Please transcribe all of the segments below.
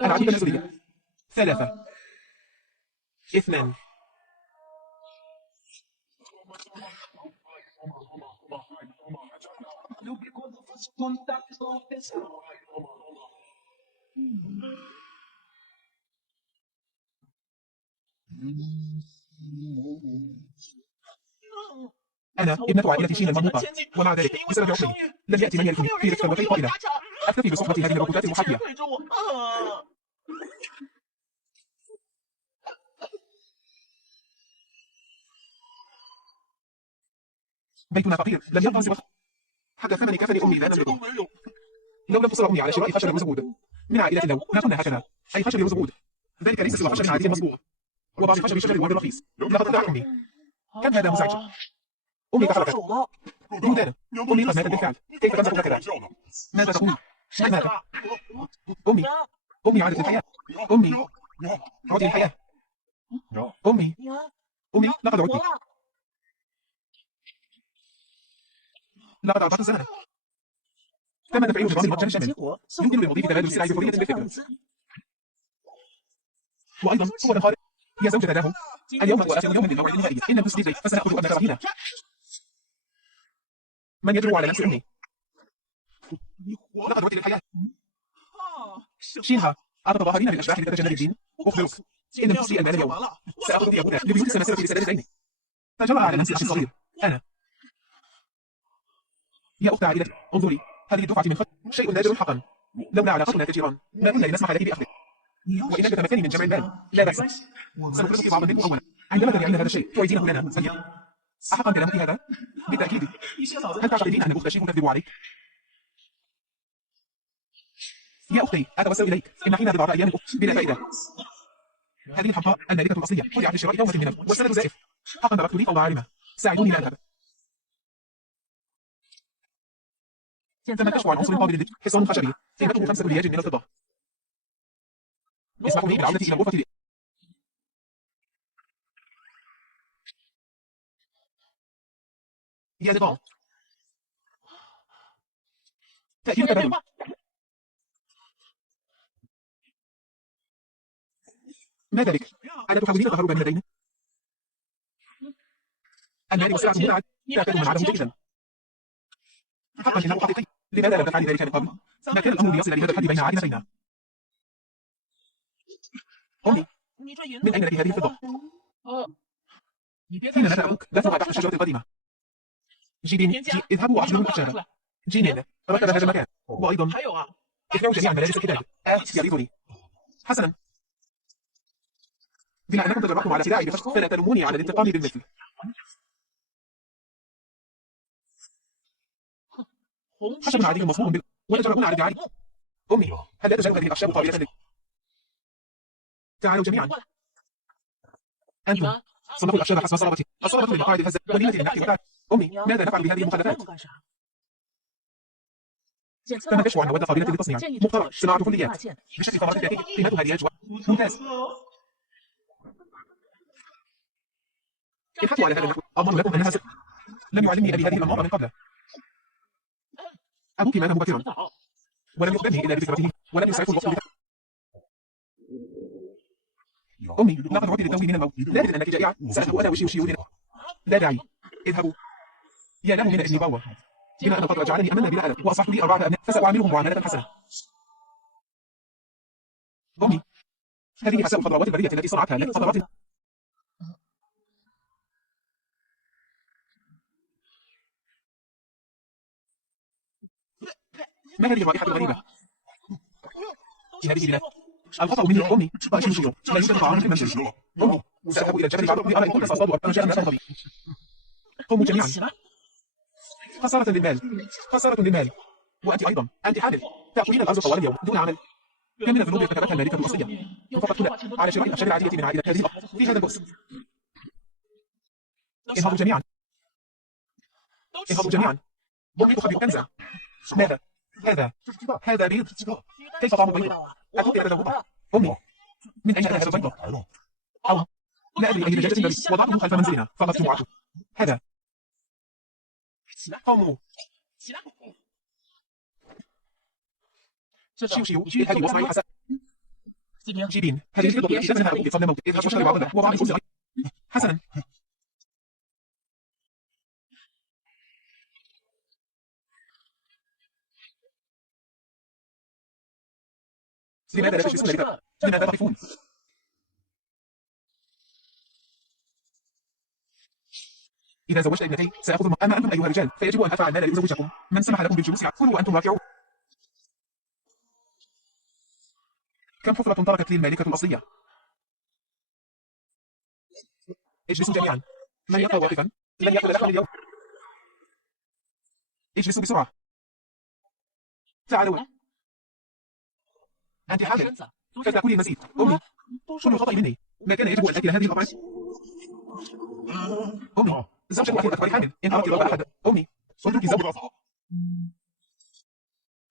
العجيبة النزولية. 3 2 أنا ابنة عائلة شين المرموقة، ومع ذلك بسبب عقلي لم يأتي من يرثني في رفق الوفاء قائلة أكتفي بصحبة هذه الروبوتات المحاكية. بيتنا فقير، لم يبقى سوى حتى ثمن كفن أمي لا نملكه. لو لم تصر أمي على شراء خشب الوزغود من عائلة لو ما كنا هكذا، أي خشب الوزغود، ذلك ليس سوى خشب عادي مصبوغ وبعض خشب شجر الورد الرخيص. لقد ضاع أمي. كم هذا مزعج. أمي تحركت. يودانا. أمي قد ماتت بالفعل. كيف تمزح هكذا؟ ماذا تقول؟ من مات؟ أمي. أمي عادت للحياة. أمي. عدي للحياة. أمي. أمي لقد عدت. لقد أعطت الزمن. تم تفعيل نظام المتجر الشامل. يمكن للمضيف تبادل السلع بحرية بالفكر. وأيضا هو الخارج. يا زوجة له. اليوم هو آخر يوم للموعد النهائي. إن التسديد لي فسنأخذ أبنك رهينة. من يجرؤ على لمس أمي؟ لقد عدت للحياة. شينها. أتتظاهرين بالأشباح لتتجنب الدين؟ أخبرك. إن لم تصلي المال اليوم سأخذ ثيابنا لبيوت السماسرة لسداد الدين. تجرأ على لمس أخي الصغير. أنا. يا أخت عائلتي انظري هذه الدفعة من خلف شيء نادر حقا. لولا علاقتنا كجيران ما كنا لنسمح لك بأخذك. وإنك تتمكني من جمع المال لا بأس. سنطلبك بعضا منه أولا. عندما تدعين هذا الشيء تعيدينه لنا سيد. أحقا كلامك هذا؟ بالتأكيد. هل تعتقدين أن أخت شيء تكذب عليك؟ يا أختي أتوسل إليك امنحينا بضعة أيام بلا فائدة. هذه الحمقاء المالكة الأصلية خدعت لشراء تومة من والسند زائف. حقا تركت لي فوضى عارمة. ساعدوني لا أذهب. تمكشف عن عنصر قابل للذكر حصان خشبي قيمته 5 لياج من الفضة. اسمحوا لي بالعودة إلى غرفتي. يا نظام تأثير تبادل. ماذا بك؟ ألا تحاولين التهرب من لدينا؟ المال والسلعة هنا تعتاد من عدم جيدا. حقا إنه حقيقي. لماذا لم تفعلي ذلك من قبل؟ ما كان الأمر ليصل لهذا الحد بين عائلتينا. أمي من أين لك هذه الفضة؟ حين مات أبوك دفنها تحت الشجرة القديمة. جيبين اذهبوا وأحضروا الأخشاب. جينين رتب هذا المكان. وأيضا اخلعوا جميع ملابس الكتاب. يغيظني. حسنا بما أنكم تجربتم على خداعي بفشل فلا تلوموني على الانتقام بالمثل. خشب عادي مصبوغ وتجرؤون على ادعائي. أمي هل لا تزال هذه الأخشاب قابلة لك؟ تعالوا جميعا. أنتم صنفوا الأخشاب حسب صلابتي. الصلابة للمقاعد الهزة وليمة للنحت والتعب. أمي ماذا نفعل بهذه المخلفات؟ تم كشف عن مواد قابلة للتصنيع مخترع صناعة فليات بشكل ثمرة ذاتية قيمتها لياج. ممتاز. ابحثوا على هذا النحو أضمن لكم أنها لم يعلمني أبي هذه الأنماط من قبل. أبوك مات مبكرا ولم يخبرني إلا بفكرته ولم يسعفه الوقت بذلك. أمي لقد عدت للتو من الموت لا أدري أنك جائعة سأذهب أنا وشيوخي. لا داعي اذهبوا. يا له من ابن باوة بما أن الفضل جعلني أمنا بلا ألم وأصبحت لي 4 أبناء فسأعاملهم معاملة حسنة. أمي هذه حساء خضروات البرية التي صنعتها لك خضروات. ما هذه الرائحة الغريبة؟ هذه بلاد الخطأ مني. أمي أشوشيو لا يوجد طعام في المنزل. أمي سأذهب إلى الجبل لأرى إن كنت سأصطاد أرجاء ما أغضبي. قوموا جميعا. خسارة للمال خسارة للمال. وأنت أيضا أنت حامل تأكلين الأرز طوال اليوم دون عمل. كم من الذنوب ارتكبتها المالكة الأصلية فقط هنا على شراء الأخشاب العادية من عائلة هذه الأخ في هذا البؤس. انهضوا جميعا. انهضوا جميعا. أمي تخبئ كنزا. ماذا؟ هذا بيض. كيف طعم البيض؟ أتوقع هذا البيض. أمي من أين أتى هذا البيض؟ أو لا أدري أي دجاجة بري وضعته خلف منزلنا فقط جمعته. هذا قوموا. شيو هذه وصنعي حسن. جيبين. هذه الخطة التي تمنع أبوك قبل موته. إذهب واشتري بعض الذهب وبعض الخبز. حسنا. لماذا لا تجلسون ذلك؟ لماذا تقفون؟ إذا زوجت ابنتي سأخذ أما أنتم أيها الرجال فيجب أن أدفع المال لأزوجكم. من سمح لكم بالجلوس؟ كلوا وأنتم راكعون. كم حفرة تركت لي المالكة الأصلية؟ اجلسوا جميعا. من يبقى واقفا لن يأكل لحما اليوم. اجلسوا بسرعة. تعالوا. أنت حامل فتأكلي المزيد. أمي كل خطأ مني. ما كان يجب أن أكل هذه الأطعمة. أمي زوجة أخي الأكبر حامل. إن أردت رب أحد. أمي اتركي زوجة.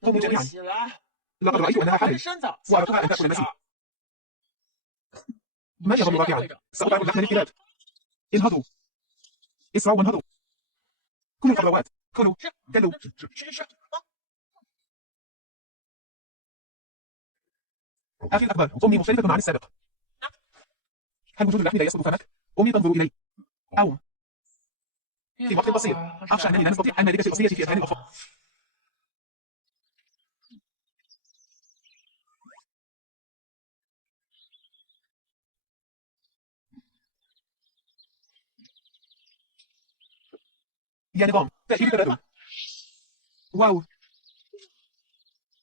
قوموا جميعا. لقد رأيت أنها حامل وأردتها أن تأكل المزيد. من يظل راكعا؟ سأطعم اللحم للكلاب. انهضوا. اسرعوا وانهضوا. كلوا الخضروات. كلوا. كلوا. أخي الأكبر أمي مختلفة عن السابق. هل وجود اللحم لا يصلب فمك؟ أمي تنظر إلي. أو في وقت قصير أخشى أنني لا نستطيع المالكة الأصلية في أذهان الأطفال. يا نظام تأكيد التبادل. واو.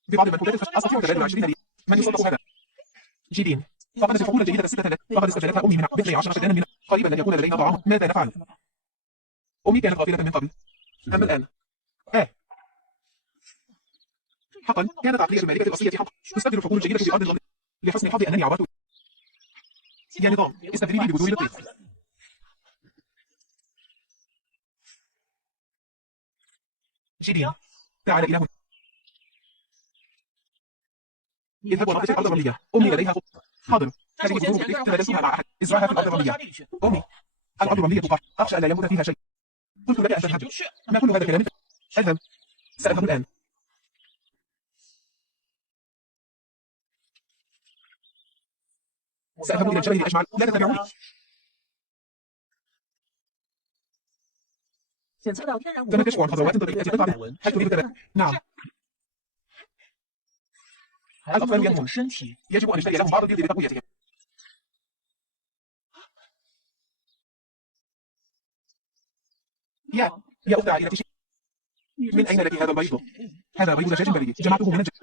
ببعض المنتوجات أستطيع تبادل 20 لي. من يصدق هذا؟ جيبين. فقدت الحقول الجيدة 6 فقد استبدلتها أمي من 12 فدانا من قريبا لن يكون لدينا طعام. ماذا نفعل؟ أمي كانت غافلة من قبل. أما الآن حقا كانت عقلية المالكة الأصلية حقا تستبدل الحقول الجيدة في أرض الظل. لحسن حظي أنني عبرت. يا نظام استبدليني ببذور لطيف. جيبين. تعال إلى هنا. اذهب ونظف الأرض الرملية. أمي لديها حاضر. هذه بذور لطيف تبادلتها مع أحد. ازرعها في الأرض الرملية. أمي الأرض الرملية تقع. أخشى أن لا يموت فيها شيء. قلت لك أن تذهب. ما كل هذا الكلام؟ اذهب. سأذهب الآن. سأذهب إلى الجبل لأجمع. لا تتبعوني. تم كشف عن خضروات طبيعية قطع. هل تريد ذلك؟ نعم. الأطفال ينمون. يجب أن نشتري لهم بعض البيض لتقويتهم. يا أخت عائلتي. من أين لك هذا البيض؟ هذا بيض دجاج بري. جمعته من الجبل.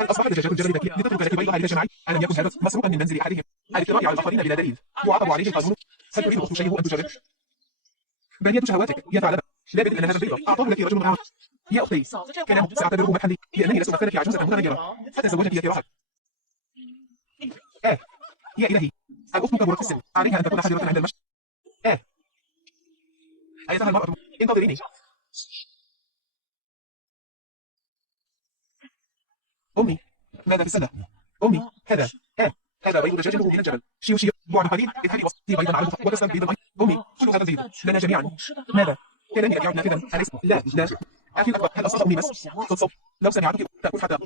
هل أصبحت دجاج الجبل ذكية لتترك لك بيضها لتجمعي؟ ألم يكن هذا مسروقا من منزل أحدهم؟ الافتراء على الآخرين بلا دليل يعاقب عليه القانون. هل تريد أخت شيء أن تجرب؟ بنية شهواتك يا ثعلبة. لا بدل أن هذا البيض أعطاه لك رجل أعمى. يا أختي كلامه سأعتبره مدحا لي لأنني لست أختلك عجوزة متغيرة فتزوجت يا كراهك. يا إلهي الأخت كبرت في السن عليها أن تكون حذرة عند المشي. أيتها المرأة انتظريني. أمي ماذا في السلة؟ أمي هذا بيض دجاج من الجبل. شيو بعد قليل اذهبي وصلي بيضا على البخار وتسلم بيضا. أمي كل هذا البيض لنا جميعا. ماذا؟ كلامي لم يعد نافذا أليس؟ لا أخي الأكبر هل أصاب أمي بس؟ تنصب لو سمعتك تأكل حتى.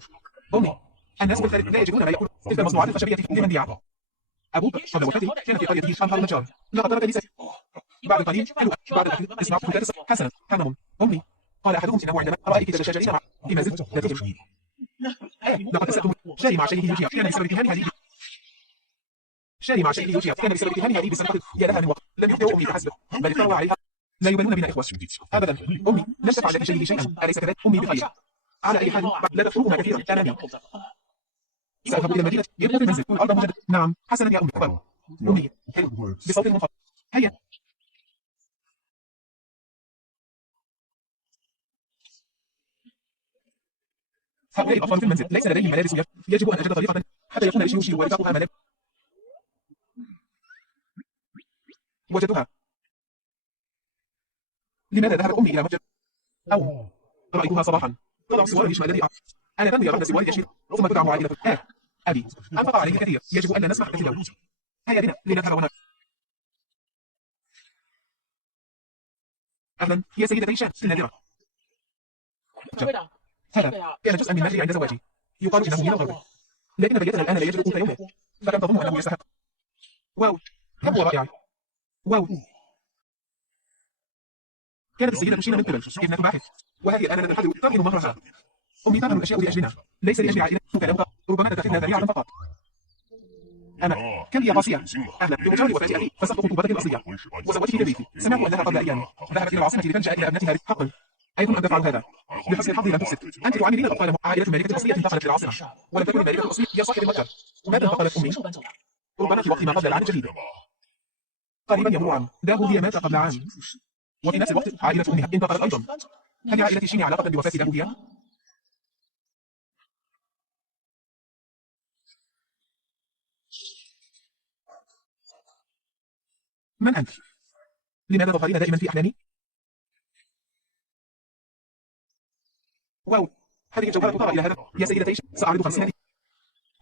أمي الناس بالخارج لا يجدون ما يأكل. تلك المصنوعات الخشبية لمن بيعها؟ أبوك قبل وفاته كان في قريته أنهار النجار. لقد ترك كنيسته. بعد قليل حلوة. بعد الأكل اسمع كتاب حسنا حمم. أمي قال أحدهم إنه عندما رأيك تتشاجرين مع لما زلت لا تفهم. لقد أسأتم شاري مع شيء يوجيا كان بسبب اتهام هذه. شاري مع شيء يوجيا كان بسبب اتهام هذه بسبب يا لها من وقت لم يخبروا أمي فحسب بل افتروا عليها. لا يبالون بنا إخوة أبدا. أمي لم تفعل لك شيئا أليس كذلك؟ أمي بخير. على أي حال لا تذكرهما كثيرا أمامي. سأذهب إلى المدينة يبقى في المنزل الأرض مجدد. نعم حسنا يا أمي أكبر. أمي بصوت منخفض. هيا. هؤلاء الأطفال في المنزل ليس لديهم ملابس يجب أن أجد طريقة حتى يكون لشيوشي ورفاقها ملابس. وجدتها. لماذا ذهبت أمي إلى متجر؟ أو رأيتها صباحا تضع صور بشمال الذي أنا ظني يرون سواري يشير ثم تدعم عائلة. أبي أنفق عليه الكثير يجب أن لا نسمح بذلك. هيا بنا لنذهب هناك. أهلا يا سيدتي شان النادرة. هذا كان جزءا من مهري عند زواجي. يقال إنه من الغرب لكن بيتنا الآن لا يجد قوت يومه. فكم تظن أنه يستحق؟ واو، كم هو رائع. واو. كانت السيدة شينا من قبل ابنة باحث، وها هي الآن نحاول ترهن مهرها. أمي تعمل الأشياء لأجلنا، ليس لأجل عائلتنا. ربما تتخذنا ذريعة فقط. أنا كم هي قاسية. أهلا، بمجرد وفاة أخي فسقت خطوبتك الأصلية وزوجتني في بيتي. سمعت أنها قبل أيام ذهبت إلى العاصمة لتلجأ إلى ابنتها حقا. أيضا أن تفعل هذا بحسن الحظ لم تفسد. أنت تعاملين الأطفال. عائلة الملكة الأصلية انتقلت للعاصمة ولم تكن الملكة الأصلية هي صاحب المتجر. وماذا انتقلت أمي؟ ربما في وقت ما قبل العام الجديد. قريبا يمر عام. داهو هي مات قبل عام. وفي نفس الوقت عائلة أمها انتقلت أيضا. هل عائلة شيني علاقة بوفاة داهو هي؟ من أنت؟ لماذا تظهرين دائما في أحلامي؟ واو، هذه الجوهرة ترى إلى هذا. يا سيدتي سأعرض 50 هذه.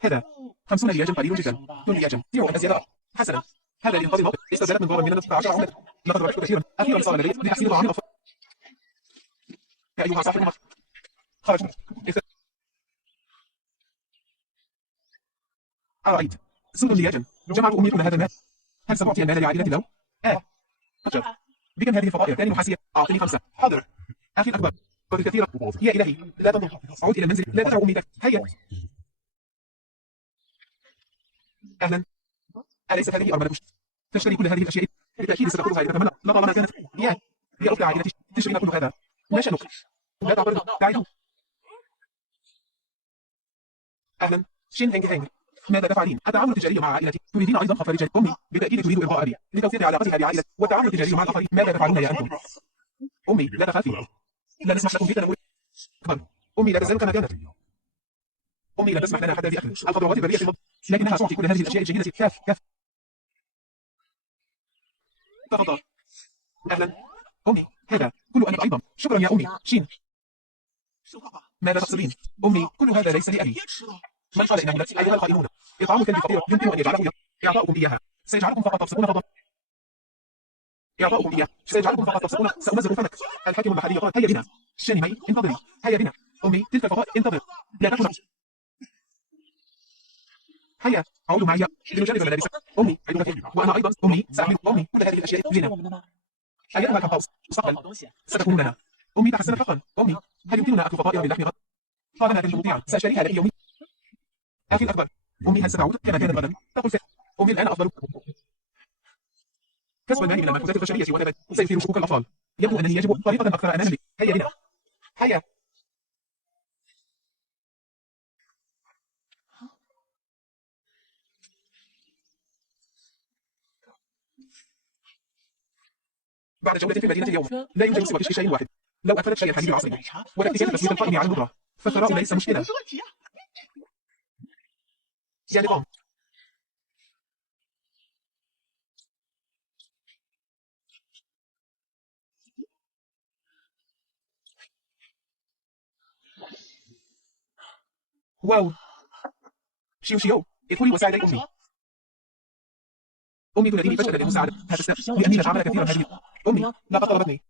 هذا 50 رياجا قليل جدا. دون رياجا دعوا أن أزيد. حسنا، هذا لإنقاذ الموقف. استبدلت من دولار من 19 عملة. لقد ربحت كثيرا. أخيرا صار لدي لتحسين طعام الأطفال. يا أيها صاحب المطبخ. خرجت. أرأيت سر رياجا. جمعت أمي كل هذا المال. هل ستعطي المال لعائلة له؟ أجل. بكم هذه الفضائح؟ ثاني محاسية. أعطني 5. حاضر. أخي الأكبر. قد الكثير. يا إلهي لا تنظر. عود إلى المنزل. لا تدع أمي لك. هيا. أهلا. أليست هذه أرملة تشتري كل هذه الأشياء؟ بالتأكيد ستأخذها إذا تمنى. لطالما كانت. يا أخت عائلتي تشترين كل هذا. ما شأنك؟ لا تعترض. دعيه. أهلا. شين هينغ هينغ. ماذا تفعلين؟ التعامل التجاري مع عائلتي. تريدين أيضا خطف رجال أمي. بالتأكيد تريد إرضاء أبي لتوثيق علاقتها بعائلتي والتعامل التجاري مع الآخرين. ماذا تفعلون يا أنتم؟ أمي لا تخافي. لا نسمح لكم بتناول. أمي لا تزال كما كانت. أمي لا تسمح لنا حتى بأكل الخضروات البرية في المطبخ لكنها تعطي كل هذه الأشياء الجيدة. كاف. تفضل. أهلا. أمي هذا كل أنت أيضا. شكرا يا أمي. شين. ماذا تقصدين؟ أمي كل هذا ليس لأبي. من قال إنه لك؟ أيها الخائنون. إطعام الكلب فقير يمكن أن يجعله إعطاؤكم إياها سيجعلكم فقط تبصقون فضلا. إعطاؤكم إياه سيجعلكم فقط تبصقون. سأمزق فمك. الحاكم المحلي قال هيا بنا. شاني مي انتظري. هيا بنا. أمي تلك الفضاء انتظر. لا تكن. هيا عودوا معي لنجرب ملابسك. أمي عيدك. وأنا أيضا. أمي سأحمل. أمي كل هذه الأشياء لنا. أيها الكمباوس مستقبل ستكون لنا. أمي تحسنت حقا. أمي هل يمكننا أكل فطائر باللحم غدا؟ طالما كنت مطيعا سأشتريها لك يومي. أخي الأكبر. أمي هل ستعود كما كانت غدا؟ تقول فيه. أمي الآن أفضل. كسب المال من المأكولات البشرية والنبات سيثير شكوك الأطفال. يبدو أنني يجب طريقة أكثر أمانا بي. هيا بنا. هيا. بعد جولة في المدينة اليوم لا يوجد سوى كشك شيء واحد. لو أكلت شيء الحليب العصري وتكتفي تسوية القائم على الندرة فالثراء ليس مشكلة. يا نظام. واو. شيو ادخلي وساعدي أمي. أمي تناديني فجأة للمساعدة. هتستأذن لأني لا أعمل كثيرا هذه. أمي لقد طلبتني.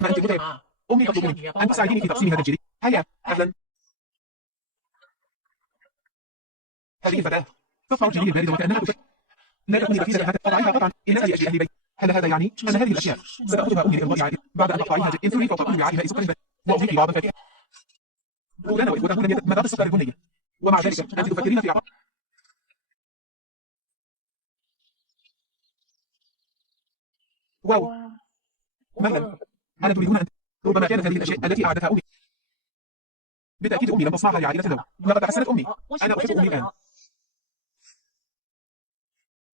ما أنت متعب. أمي تطلبني أن تساعديني في تقسيم هذا الجري. هيا. أهلا. هذه الفتاة تطلع الجميل البارد وكأنها تفكر. لا تكوني بخيلة هذا. أضعيها قطعا إنها لأجل أهل بيت. هل هذا يعني أن هذه الأشياء سأخذها أمي لإرضاء عائلتي بعد أن تقطعيها انثري فوق كل وعاء سكر وأضيفي بعض الفاكهة وغانا وإخوتهن لم مذاق السكر البنية ومع ذلك أنت تفكرين في عطاء. واو. مهلا. أنا تريدون أن ربما كانت هذه الأشياء التي أعدتها أمي. بالتأكيد أمي لم تصنعها لعائلة له. لقد تحسنت أمي. أنا أحب أمي الآن.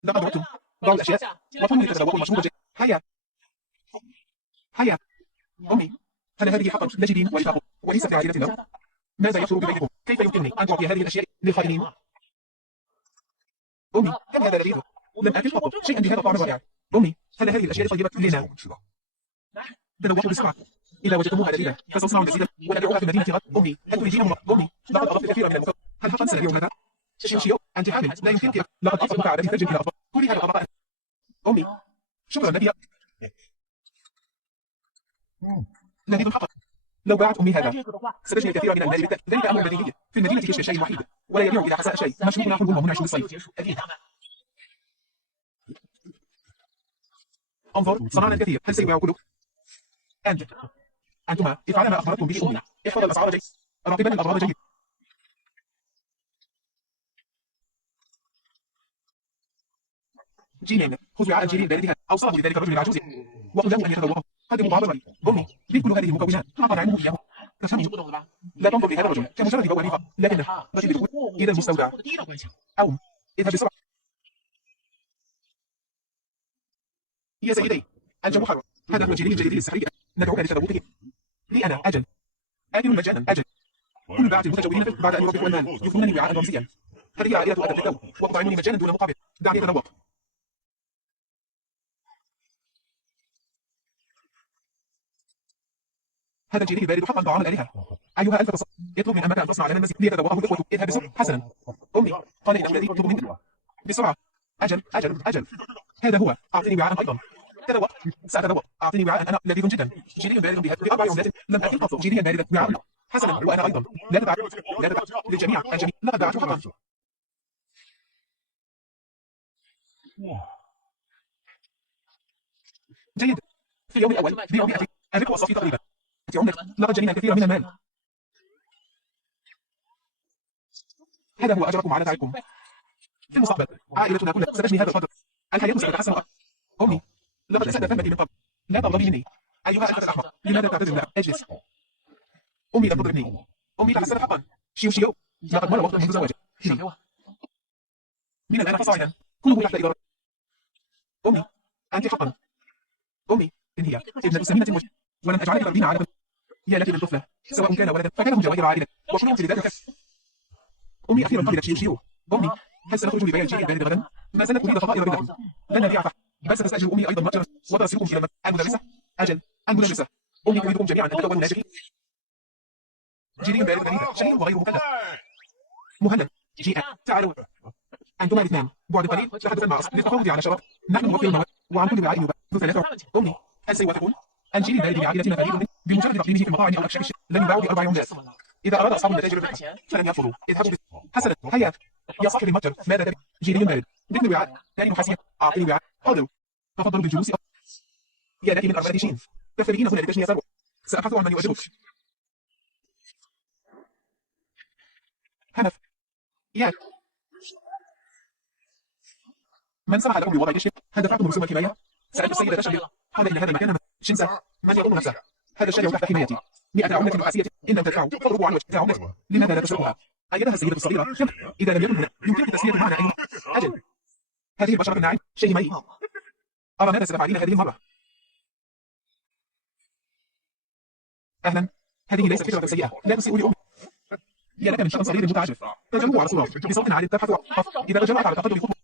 لقد عدتم. ضعوا الأشياء وطنوا لتتذوقوا المشروب الجيد. هيا. هيا. أمي هل هذه حقا نجدين وإشاق وليست لعائلة له؟ ماذا يشعر ببيتكم؟ كيف يمكنني أن تعطي هذه الأشياء للخائنين؟ أمي كم هذا لذيذ؟ لم أكل قط شيئا بهذا الطعم الرائع. أمي هل هذه الأشياء طيبة لنا؟ تذوقوا بسرعة. إذا وجدتموها لذيذة فسنصنع مزيدا ونبيعها في المدينة غد. أمي هل تريدين أمي لقد أضفت الكثير من المكون. هل حقا سنبيع هذا؟ شيو أنت حامل لا يمكنك. لقد أضفت مكعبات ثلج إلى أطباق. كل هذا الأطباق. أمي شكرا لك. لذيذ حقا. لو باعت أمي هذا ستجني الكثير من المال بالتأكيد. ذلك أمر بديهي. في المدينة يشتري الشيء الوحيد ولا يبيع إذا حساء شيء. مشروب ناخذ ومنعش للصيف. أكيد. انظر، صنعنا الكثير. هل سيبيع كله؟ أنتما افعلا ما أخبرتم به أمي. احفظ الأسعار جيد. راقبا الأغراض جيد. جيمين، خذ وعاء جيرين باردها أوصاه لذلك الرجل العجوز وقل له أن يتذوقه. قدموا بعض الرأي. أمي، لي كل هذه المكونات. أعطى علمه إياه. تفهمين؟ لا تنظر لهذا الرجل كمجرد بوابيق، لكنه رجل الأول إلى المستودع. أو اذهب بسرعة. يا سيدي، الجو حر. هذا هو الجيرين الجديد السحري. ندعوك لتذوقه. لي أنا أجل. آكل مجانا أجل. كل باعة المتجولين بعد أن يربحوا المال يفنونني وعاء رمزيا. هذه عائلة أدب للدو وتطعمني مجانا دون مقابل. دعني أتذوق. هذا الجيرين البارد حقا طعام الآلهة. أيها ألف اطلب من أمك أن تصنع لنا المزيد ليتذوقه الإخوة. اذهب بسرعة. حسنا. أمي، قال إنه الذي يطلب منك. بسرعة. أجل. هذا هو. أعطني وعاء أيضا. تذوق. سأتذوق. أعطني وعاء أنا لذيذ جدا. جيري بارد بأربع عملات لم أكل قط. جيري بارد وعاء. حسنا، وأنا أيضا. لا تبع للجميع. لقد دعت حقا. جيد. في اليوم الأول ب100 الربح والصافي تقريبا. عملت. لقد جنينا الكثير من المال. هذا هو أجركم على تعبكم. في المستقبل عائلتنا كلها ستجني هذا القدر. الحياة ستتحسن. أمي، لقد أسأت فمتي من قبل. لا تغضبي مني. أيها الفتى الأحمق، لماذا تعتذر؟ لا أجلس. أمي لا تضربني. أمي تحسنت حقا. شيو لقد مر وقت منذ زواجي. من الآن فصاعدا كله تحت إدارة. أمي، أنت حقا. أمي، إن هي ابنة سمينة ولم أجعلك تربين عادة. يا لك من طفلة سواء كان ولدا فكانهم جواهر عائلة وكلهم في ذلك. أمي أخيرا قبلت شيو. أمي، هل سنخرج لبيع الشيء البارد غدا؟ ما زالت أريد فضائل ردكم. لن نبيع فحم، بل ستستأجر أمي أيضا متجرا وترسلكم إلى المدرسة. أجل، المدرسة. أمي تريدكم جميعا أن تتكونوا ناجحين. جيري بارد غريبة، شهير وغير مكلف. مهند، جيء، تعالوا. أنتما الاثنان بعد قليل تحدثا مع للتفاوض على شرط. نحن نوفر المواد وعن كل وعاء يباع ذو ثلاثة. أمي، هل سيوافقون؟ الجيل البارد بعائلتنا فريد بمجرد تقديمه في المطاعم أو أكشاف الشيء لن يباعوا ب4 عملات. إذا أراد أصحاب النتائج الربح فلن يرفضوا. اذهبوا حسنا، هيا يا صاحب المتجر، ماذا تبي؟ جيري بارد. ضمن الوعاء، ثاني نحاسية، أعطني وعاء. حاضر. تفضلوا بالجلوس. يا لك من أربعة شين. تفترين هنا لتجني ثروة. سأبحث عن من يؤدبك. هدف. ياك. من سمح لكم بوضع الشيء؟ هل دفعتم رسوم الحماية؟ سألت السيدة شميرة. قال إن هذا المكان شنسة. من يضم نفسه؟ هذا الشارع تحت حمايتي. 100 عملة نحاسية. إن لم تدفعوا فاضربوا عن وجه عملة. لماذا لا تسرقها؟ أيدها السيدة الصغيرة. إذا لم يكن هنا يمكنك التسلية معنا أيها. أجل. هذه البشرة الناعم شيء مي. أرى ماذا ستفعلين هذه المرة. أهلا. هذه ليست فكرة سيئة. لا تسيئوا لأمي. يا لك من شخص صغير متعجب. تجربوا على صورة بصوت عالي تبحث إذا رجعت على تقدم خطوة.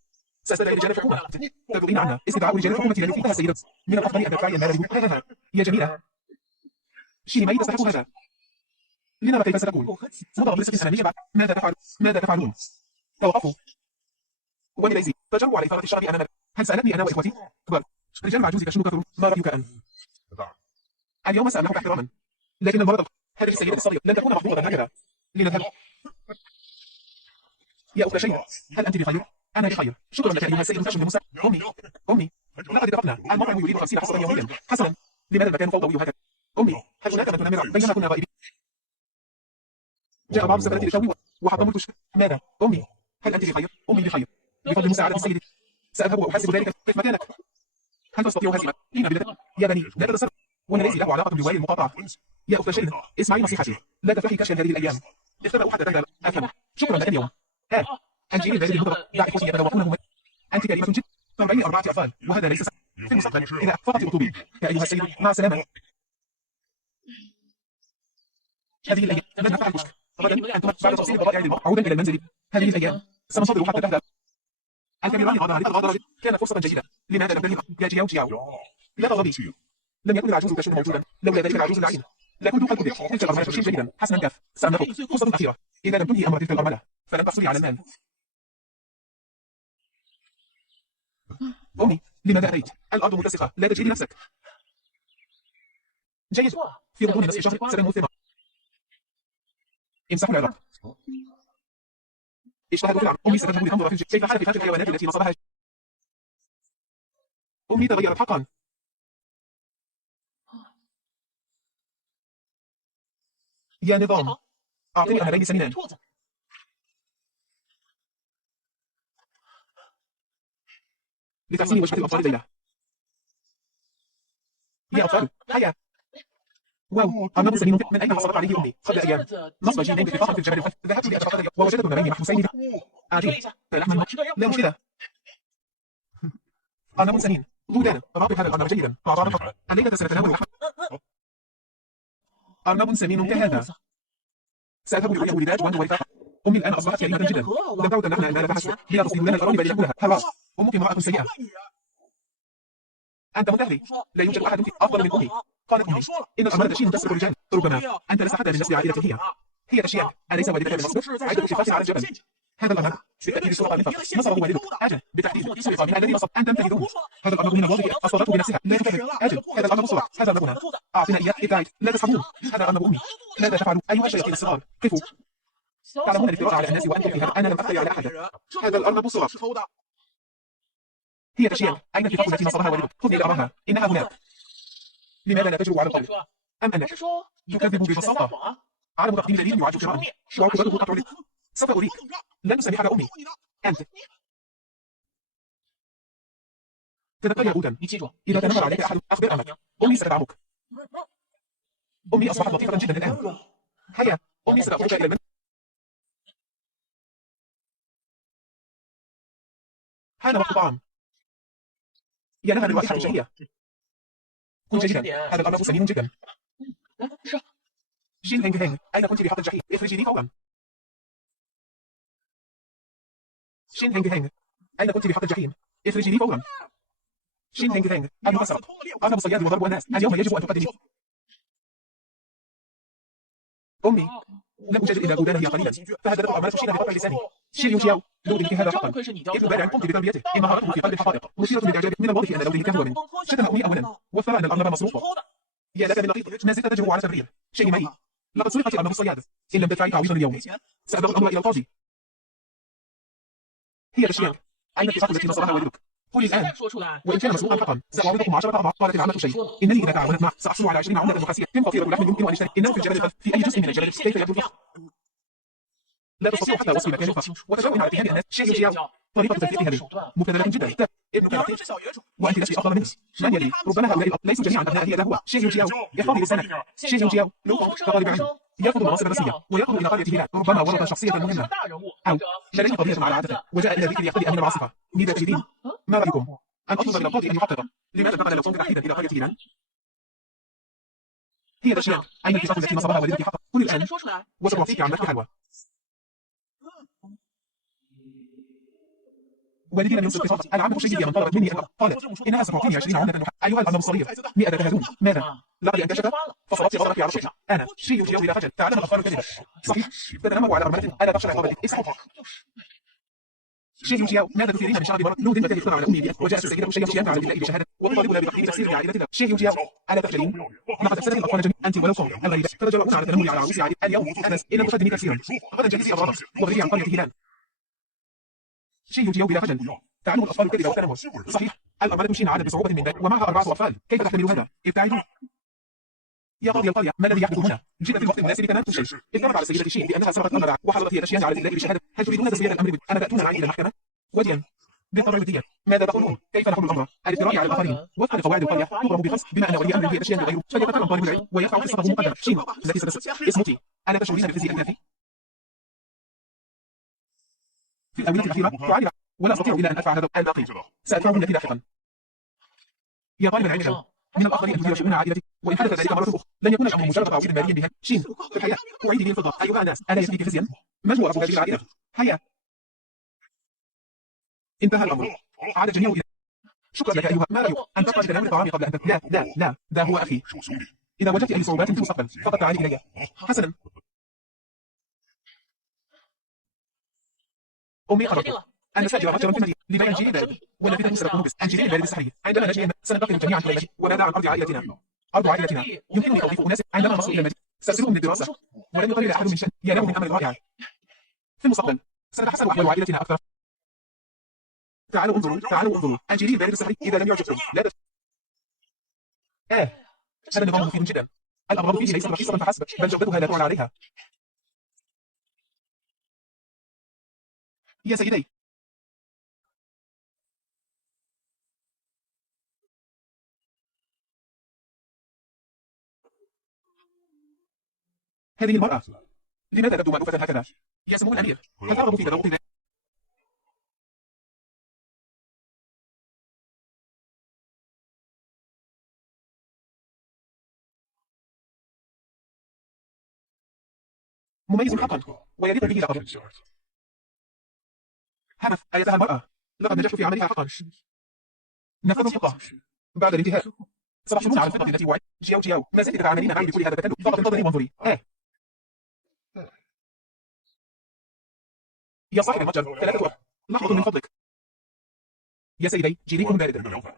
سأستدعي رجال الحكومة. تبغين عنا استدعاء رجال الحكومة لا يفيدها السيدة. من الأفضل أن تدفعي المال لها. يا جميلة. شيء مي تستحق هذا. لنرى كيف ستكون. مضرب أمامية بعد. ماذا تفعلون؟ توقفوا. وليزي تجربوا على إثارة الشرب أمامك. هل سألتني أنا وإخوتي؟ كبر. رجال عجوز كشنو كثر. ما رأيك أن؟ اليوم سأمنحك احتراما. لكن المرض هذه السيدة الصغيرة لن تكون مخطوطة هكذا. لنذهب. يا أخت شيماء، هل أنت بخير؟ أنا بخير. شكرا لك أيها السيد المستشفى موسى. أمي، لقد اتفقنا. المطعم يريد 50 حصة يوميا. حسنا. لماذا المكان فوضوي هكذا؟ أمي، هل هناك من تنمر بينما كنا غائبين؟ جاء بعض السفرات للتو وحطموا الكشك. ماذا؟ أمي، هل أنت بخير؟ أمي بخير. بفضل مساعدة السيد. سأذهب وأحاسب ذلك في مكانك. هل تستطيع هزيمة؟ لين بلدك. يا بني، لا تتصرف. وأنا ليس له علاقة بالوالي المقاطعة. يا أخت شيماء، اسمعي نصيحتي. لا تفتحي كشف هذه الأيام. اختبأوا حتى تذهب. أفهم. شكرا لك اليوم. الجيل البارد المضرب دع إخوتي يتذوقونه. أنت كريمة جدا. تربين 4 أطفال وهذا ليس سهل. في المستقبل إذا فقط أطوبي. يا أيها السيد، مع السلامة. هذه الأيام لن نفتح الكشك. غدا أنتم بعد تفصيل البضائع للمرء عودا إلى المنزل. هذه الأيام سننتظر حتى تهدأ. الكبيران غادرا كانت فرصة جيدة. لماذا لم تذهب يا جياو؟ لا تغضبي. لم يكن العجوز كشف موجودا لولا ذلك العجوز اللعين. لا كنت قد قدرت. تلك الأرملة تمشي جيدا. حسنا كاف. سأنفق. فرصة أخيرة. إذا لم تنهي أمر تلك الأرملة فلن تحصلي على المال. أمي، لماذا أتيت؟ الأرض متسخة. لا تجهلي نفسك. جيد. في غضون نصف شهر ستنمو الثمار. امسحوا العظام. اشتهت في العظام. أمي ستذهب لتنظر في الجبل كيف حال فات الحيوانات التي نصبها. أمي تغيرت حقا. يا نظام، أعطني أمرين سمينان. لتحسين وجبة الأطفال الليلة. يا أطفال، هيا. واو، أرنب سمين من أين حصلت عليه أمي؟ قبل أيام. نصب جيلين بفخر في الجبل الخلف. ذهبت لأتفقد ووجدت ابنين محبوسين. عجيب. لحما لا مشكلة. أرنب سمين. دودان. رابط هذا الأرنب جيدا. أعطانا الليلة سنتناول لحم. أرنب سمين كهذا. سأذهب لأولي الولدات وأنت أمي الآن أصبحت كريمة جدا. لم تعد تمنعنا المال بحسب. هي تصل لنا الأرانب لنأكلها. هوا. أمك امرأة سيئة. أنت مدهري. لا يوجد أحد أفضل من أمي. قالت أمي إن الأمر شيء تسبق الرجال. ربما أنت لست حتى من نسل عائلتي هي تشيك. أليس والدتك من مصر؟ عدة اتفاق على الجبل. هذا الأمر بالتأكيد سرق النفق. نصبه والدك. أجل بالتحديد سرق من الذي نصب. أنت تمتلكه. هذا الأمر من الواضح أصابته بنفسها. لا تفكر. أجل هذا الأمر سرق. هذا أمرنا. أعطنا إياه. ابتعد. لا تسحبون. هذا أمر أمي. ماذا تفعلوا أيها الشياطين الصغار؟ قفوا. تعلمون الافتراء على الناس وأنتم في هذا. أنا لم أفتري على أحد. هذا الأرنب سرق. هي تشيك. أين الاتفاق التي نصبها والدك؟ خذني لأراها. إنها هناك. لماذا لا تجرؤ على القلب؟ أم أنك تكذب ببساطة؟ عالم تقديم دليل يعد جرائم. شعور كبره قطع لك. سوف أريك. لن أسامحك أمي. أنت تذكر يا أودن. إذا تنمر عليك أحد أخبر أمك. أمي ستدعمك. أمي أصبحت لطيفة جدا الآن. هيا أمي ستأخذك إلى المنزل. حان وقت الطعام. يا لها من رائحة شهية. كن جيدا. هذا الأمر سمين جدا. جين هينغ هينغ، أين كنت بحق الجحيم؟ اخرجيني فورا. جين هينغ هينغ، أين كنت بحق الجحيم؟ اخرجيني فورا. جين هينغ هينغ، المحسرة. أرنب الصياد وضرب الناس. اليوم يجب أن تقدمي. أمي لم أجد إلا بودانه قليلا. فهددت أمانة شين بقطع لساني. شين يوشياو، لودنك هذا حقا. ابن بارع قمت بتربيته. إن مهارته في قلب الحقائق مثيرة للإعجاب. من الواضح أن لودنك هو من. شتم أمي أولا. وفر أن الأرنب مصروف. يا لك من لطيف. ما زلت تجرؤ على تبرير. شيء معي. لقد سرقت أرنب الصياد. إن لم تدفعي تعويضا اليوم سأبلغ الأمر إلى القاضي. هي تشيك. أين الاتفاق التي نصبها والدك؟ قولي الآن. وإن كان مسروقا حقا سأعوضكم 10 أضعاف. قالت العامة شيء. إنني إذا تعاونت معك سأحصل على 20 عملة نحاسية. كم فطيرة لحم يمكن أن أشتري؟ إنه في الجبل الخلف. في أي جزء من الجبل؟ كيف يبدو الفخ؟ لا تستطيع حتى وصف مكان الفخ. وتجاوب على اتهام الناس. شيء يشيع. طريقة تلفيق هذه مبتذلة جدا. ابنك لطيف وأنت لست أفضل منه. من يدري ربما هؤلاء ليسوا جميعا أبناء هذا هو. شيء يشيع. يحفظ لسانك. شيء يشيع. لو كطالب علم يرفض المناصب الرسمية ويرفض إلى قرية هلال. ربما ورط شخصية مهمة. أو لديه قضية على عاتقه وجاء إلى ذكر يقتدي أمين العاصفة. ماذا تجدين؟ ما رأيكم؟ أن أطلب من القاضي أن يحقق. لماذا نقل لو تحديدا إلى قرية هلال؟ هي تشيك. أين الاتفاق التي نصبها والدك حقا؟ قل الآن وسأعطيك عملتك حلوى. والدي لم ينصف قصاص. العامة سيدي من طلبت مني أن قالت إنها ستعطيني 20 عملة. أيها الأرنب الصغير 100 ذهبون. ماذا؟ لقد أنتشك فصلت غضبك على شيء. أنا شيء يشير إلى خجل. تعلم الأطفال الكذبة. صحيح. تتنمر على أرملة. ألا تخشى عقابك. اسحقها. شيء يشير. ماذا تثيرين من شعب مرض؟ لود التي افترى على أمي وجاءت السيدة شيء يشير على بالله بشهادة وتطالبنا بتقديم تفسير لعائلة الله. شيء يشير. ألا تخجلين؟ لقد أفسدت الأطفال جميعا. أنت ولو صغير الغريبة تتجرؤون على التنمر على عروس عائلة. اليوم أنس إن تقدمي تفسيرا. غدا جهزي أغراضك وابرئي عن قرية هلال. شيء يجيو بلا خجل. تعلم الأطفال الكذبة والتنمر. صحيح. الأرملة تمشين عادة بصعوبة من ذلك ومعها 4 أطفال. كيف تحتمل هذا؟ ابتعدوا. يا قاضي القرية ما الذي يحدث هنا؟ جئت في الوقت المناسب تمام كل شيء. اضطرب على السيدة شين بأنها سرقت أمر وحضرت هي الأشياء على الإدلاء بشهادة. هل تريدون تسوية الأمر؟ أنا تأتون معي إلى المحكمة؟ وديا. بالطبع وديا. ماذا تقولون؟ كيف نحل الأمر؟ الافتراء على الآخرين. وفقا لقواعد القرية تضرب بخصم بما أن ولي أمر هي أشياء غيره فليتكلم طالب العلم ويرفع قصته مقدمة. شين التي ستسقط اسمتي. ألا تشعرين بالفزي الكافي؟ في الآونة الأخيرة تعالي ولا أستطيع إلا أن أدفع هذا الباقي. سأدفعه لك لاحقا. يا طالب العلم من الأفضل أن تدير شؤون عائلتك وإن حدث ذلك مرة أخرى لن يكون الأمر مجرد تعويض مالي بها. شين في الحياة أعيد لي الفضة. أيها الناس ألا يكفيك فزيا؟ من هو رب هذه العائلة؟ هيا. انتهى الأمر. عاد الجميع إلى شكرا لك أيها. ما رأيك أن تقرأ لتناول الطعام قبل أن لا لا لا ده هو أخي. إذا وجدت أي صعوبات في المستقبل فقط تعالي إلي. حسنا. أمي قررت أن نسافر متجرا في المدينة لبيع جيل البارد ونفذ سرق نوبس عن جيل البارد السحري. عندما نجي سننتقل جميعا إلى المدينة ونادى عن أرض عائلتنا. أرض عائلتنا. يمكنني توظيف أناس عندما نصل إلى المدينة. سأرسلهم للدراسة ولن يقلل أحد من شأن. ينام من أمر رائع. في المستقبل سنتحسن أحوال عائلتنا أكثر. تعالوا انظروا الجيلي البارد السحري. إذا لم يعجبكم لا هذا النظام مفيد جدا. الأمراض فيه ليست رخيصة فحسب بل جودتها لا تعلى عليها. يا سيدي هذه المرأة لماذا تبدو مألوفة هكذا؟ يا سمو الأمير هل ترغب في تذوق مميز حقا ويليق به لقب. هدف أيتها المرأة لقد نجحت في عملها حقا. نفذ الخطة بعد الانتهاء ستحصلون على الخطة التي وعدت. جياو ما زلت تتعاملين معي بكل هذا التكلف. فقط انتظري وانظري. يا صاحب المتجر 3 لحظة من فضلك. يا سيدي جيليكم بارد.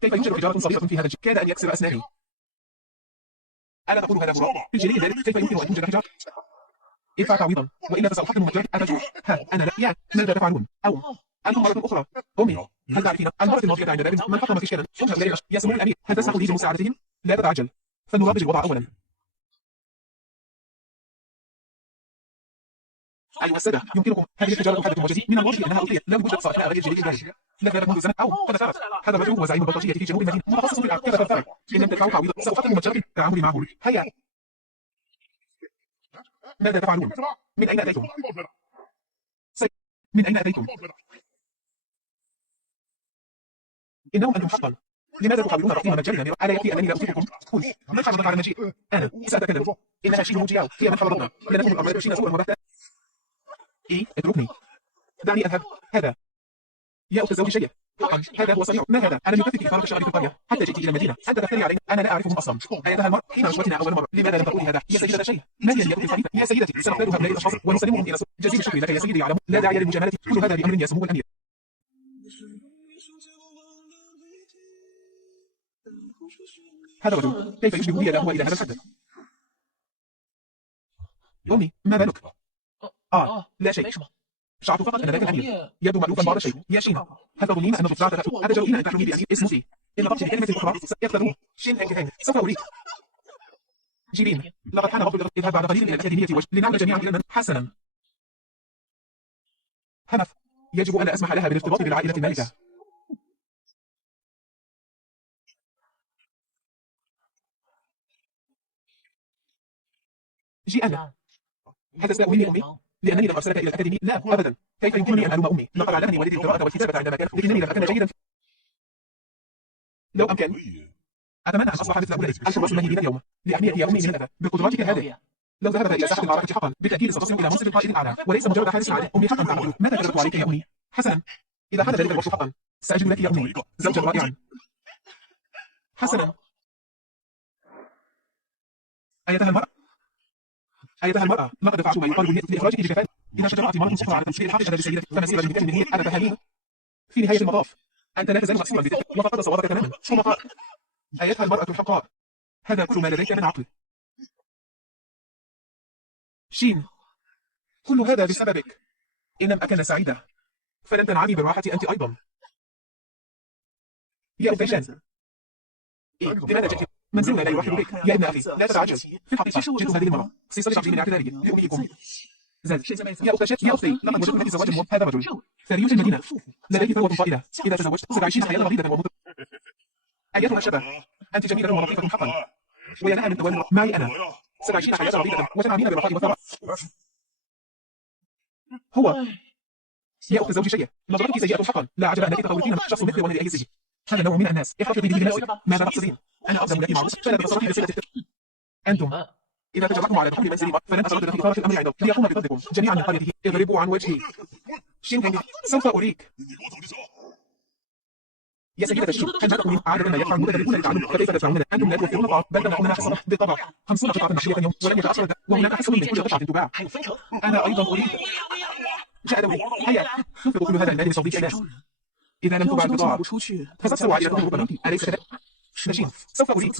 كيف يوجد حجارة صغيرة في هذا الجيل؟ كاد أن يكسر أسناني. ألا تقول هذا هو في الجيل البارد؟ كيف يمكن أن توجد حجارة؟ ادفع تعويضا وإلا فسأحطم متجر الرجل. أنا لا ماذا تفعلون؟ أو أنتم مرة أخرى أمي هل تعرفين المرة الماضية عند باب من حطم فيشكلا يا سمو الأمير هل تسمح لي بمساعدتهم؟ لا تتعجل فلنراقب الوضع أولا. أيها السادة يمكنكم هذه الحجارة محددة معجزة من الواضح أنها أطلقت لم يوجد صائفة غير الجليد البارد. لا كانت منذ زمن أو قد ثارت. هذا الرجل هو زعيم البلطجية في جنوب المدينة متخصص في كيف ترتفع. إن لم تدفعوا تعويضا سأحطم متجر التعامل معه. هيا ماذا تفعلون؟ من أين أتيتم؟ من أين أتيتم؟ إنهم أنتم حقا. لماذا تحاولون رفضها مجانا؟ ألا يكفي أنني لا أطيقكم؟ قل من حرضك على المجيء؟ أنا سأتكلم. إنها شيء جياو هي من حرضنا. لنكون الأمراض شيء سوءا وبهتا. اتركني دعني أذهب. هذا يا أخت الزوج شيء حقا هذا هو صريح. ما هذا؟ ألم يكفك إثارة الشر في القرية حتى جئت إلى المدينة حتى تفتري علي؟ أنا لا أعرفهم أصلا. أيتها المرء حين رشوتنا أول مرة لماذا لم تقولي هذا؟ يا سيدة شيء ما هي اليد الخليفة؟ يا سيدتي سنقتل هؤلاء الأشخاص ونسلمهم إلى جزيل الشكر لك يا سيدي يعلم. لا داعي للمجاملة كل هذا بأمر يا سمو الأمير. هذا الرجل كيف يشبه بي هو إلى هذا الحد؟ أمي ما بالك؟ لا شيء شعرت فقط أن ذاك الأمير يبدو مألوفا بعض الشيء. يا شينا هل تظنين أن الضفدع أتجرؤين أن تحلمي بأمير اسمه إن طلبت بكلمة أخرى سيقتلوه. شين هانك سوف أريك. جيلين لقد حان وقت اذهب بعد قليل إلى الأكاديمية لنعمل جميعا إلى حسنا. هدف يجب أن أسمح لها بالارتباط بالعائلة المالكة. أنا هل تستأويني أمي؟ لأنني لم أرسلك إلى الأكاديمية؟ لا أبدا. كيف يمكنني أن ألوم أمي؟ لقد علمني والدي القراءة والكتابة عندما كان لكنني لم أكن جيدا. لو أمكن أتمنى أن أصبح مثل أولئك الحراس المهيبين اليوم لأهمية يا أمي من الأذى بقدراتك هذه. لو ذهبت إلى ساحة المعركة حقا بالتأكيد ستصل إلى منصب القائد الأعلى وليس مجرد حارس عادي. أمي حقا تعمل. ماذا كذبت عليك يا أمي؟ حسنا إذا حان ذلك الوقت حقا سأجد لك يا أمي زوجا رائعا. حسنا أيتها المرأة لقد فعلت ما يقال لإخراجك بجفاف. إذا شجرت مرة أخرى على تمثيل الحق أجل سيدتي فمسيرة بإمكان هي أنا فهمين. في نهاية المطاف أنت لا تزال مأسورا بذلك وفقدت صوابك تماما. ثم قال أيتها المرأة الحقاء هذا كل ما لديك من عقل. شين كل هذا بسببك. إن لم أكن سعيدة فلن تنعمي بالراحة أنت أيضا. يا أفتيشان لماذا جئت؟ منزلنا لا يرحب بك يا ابن أخي لا تتعجل. في الحقيقة جئت هذه المرة سيصل من اعتذاري لأميكم. زاد يا أختي لقد وجدت لك زواجا. هذا رجل ثري في المدينة لديه ثروة طائلة. إذا تزوجت ستعيشين حياة غريبة ومضرة. أيتها الشبه أنت جميلة ولطيفة حقا ويا لها من توالي معي أنا. ستعيشين حياة غريبة وتنعمين بالرخاء والثراء. هو يا أخت زوجي شيء نظرتك سيئة حقا. لا عجب أنك تخوفين شخص مثل ولد أي زوج. هذا نوع من الناس احتفظي به بنفسك. ماذا تقصدين؟ أنا أقدم لك معروف فلا تتصرفي بصلة. أنتم إذا تجرأتم على دخول منزلي فلن أتردد في إثارة الأمر عنده ليقوم بضدكم جميعا من قريته. اضربوا عن وجهي. شين سوف أريك. يا سيدة الشين هل جاءتكم عادة ما يفعل المتدربون للتعلم فكيف تدفعون؟ أنتم لا توفرون الطعام بل تمنحوننا حصة بالطبع 50 قطعة محشية يوم ولن يتأثر وهناك حصة من كل قطعة تباع. أنا أيضا أريد. جاء دوري هيا ننفق كل هذا المال لتوظيف الناس إذا لم تباع البضاعة فستخسر عائلتهم ربما أليس كذلك؟ نجيب سوف أريد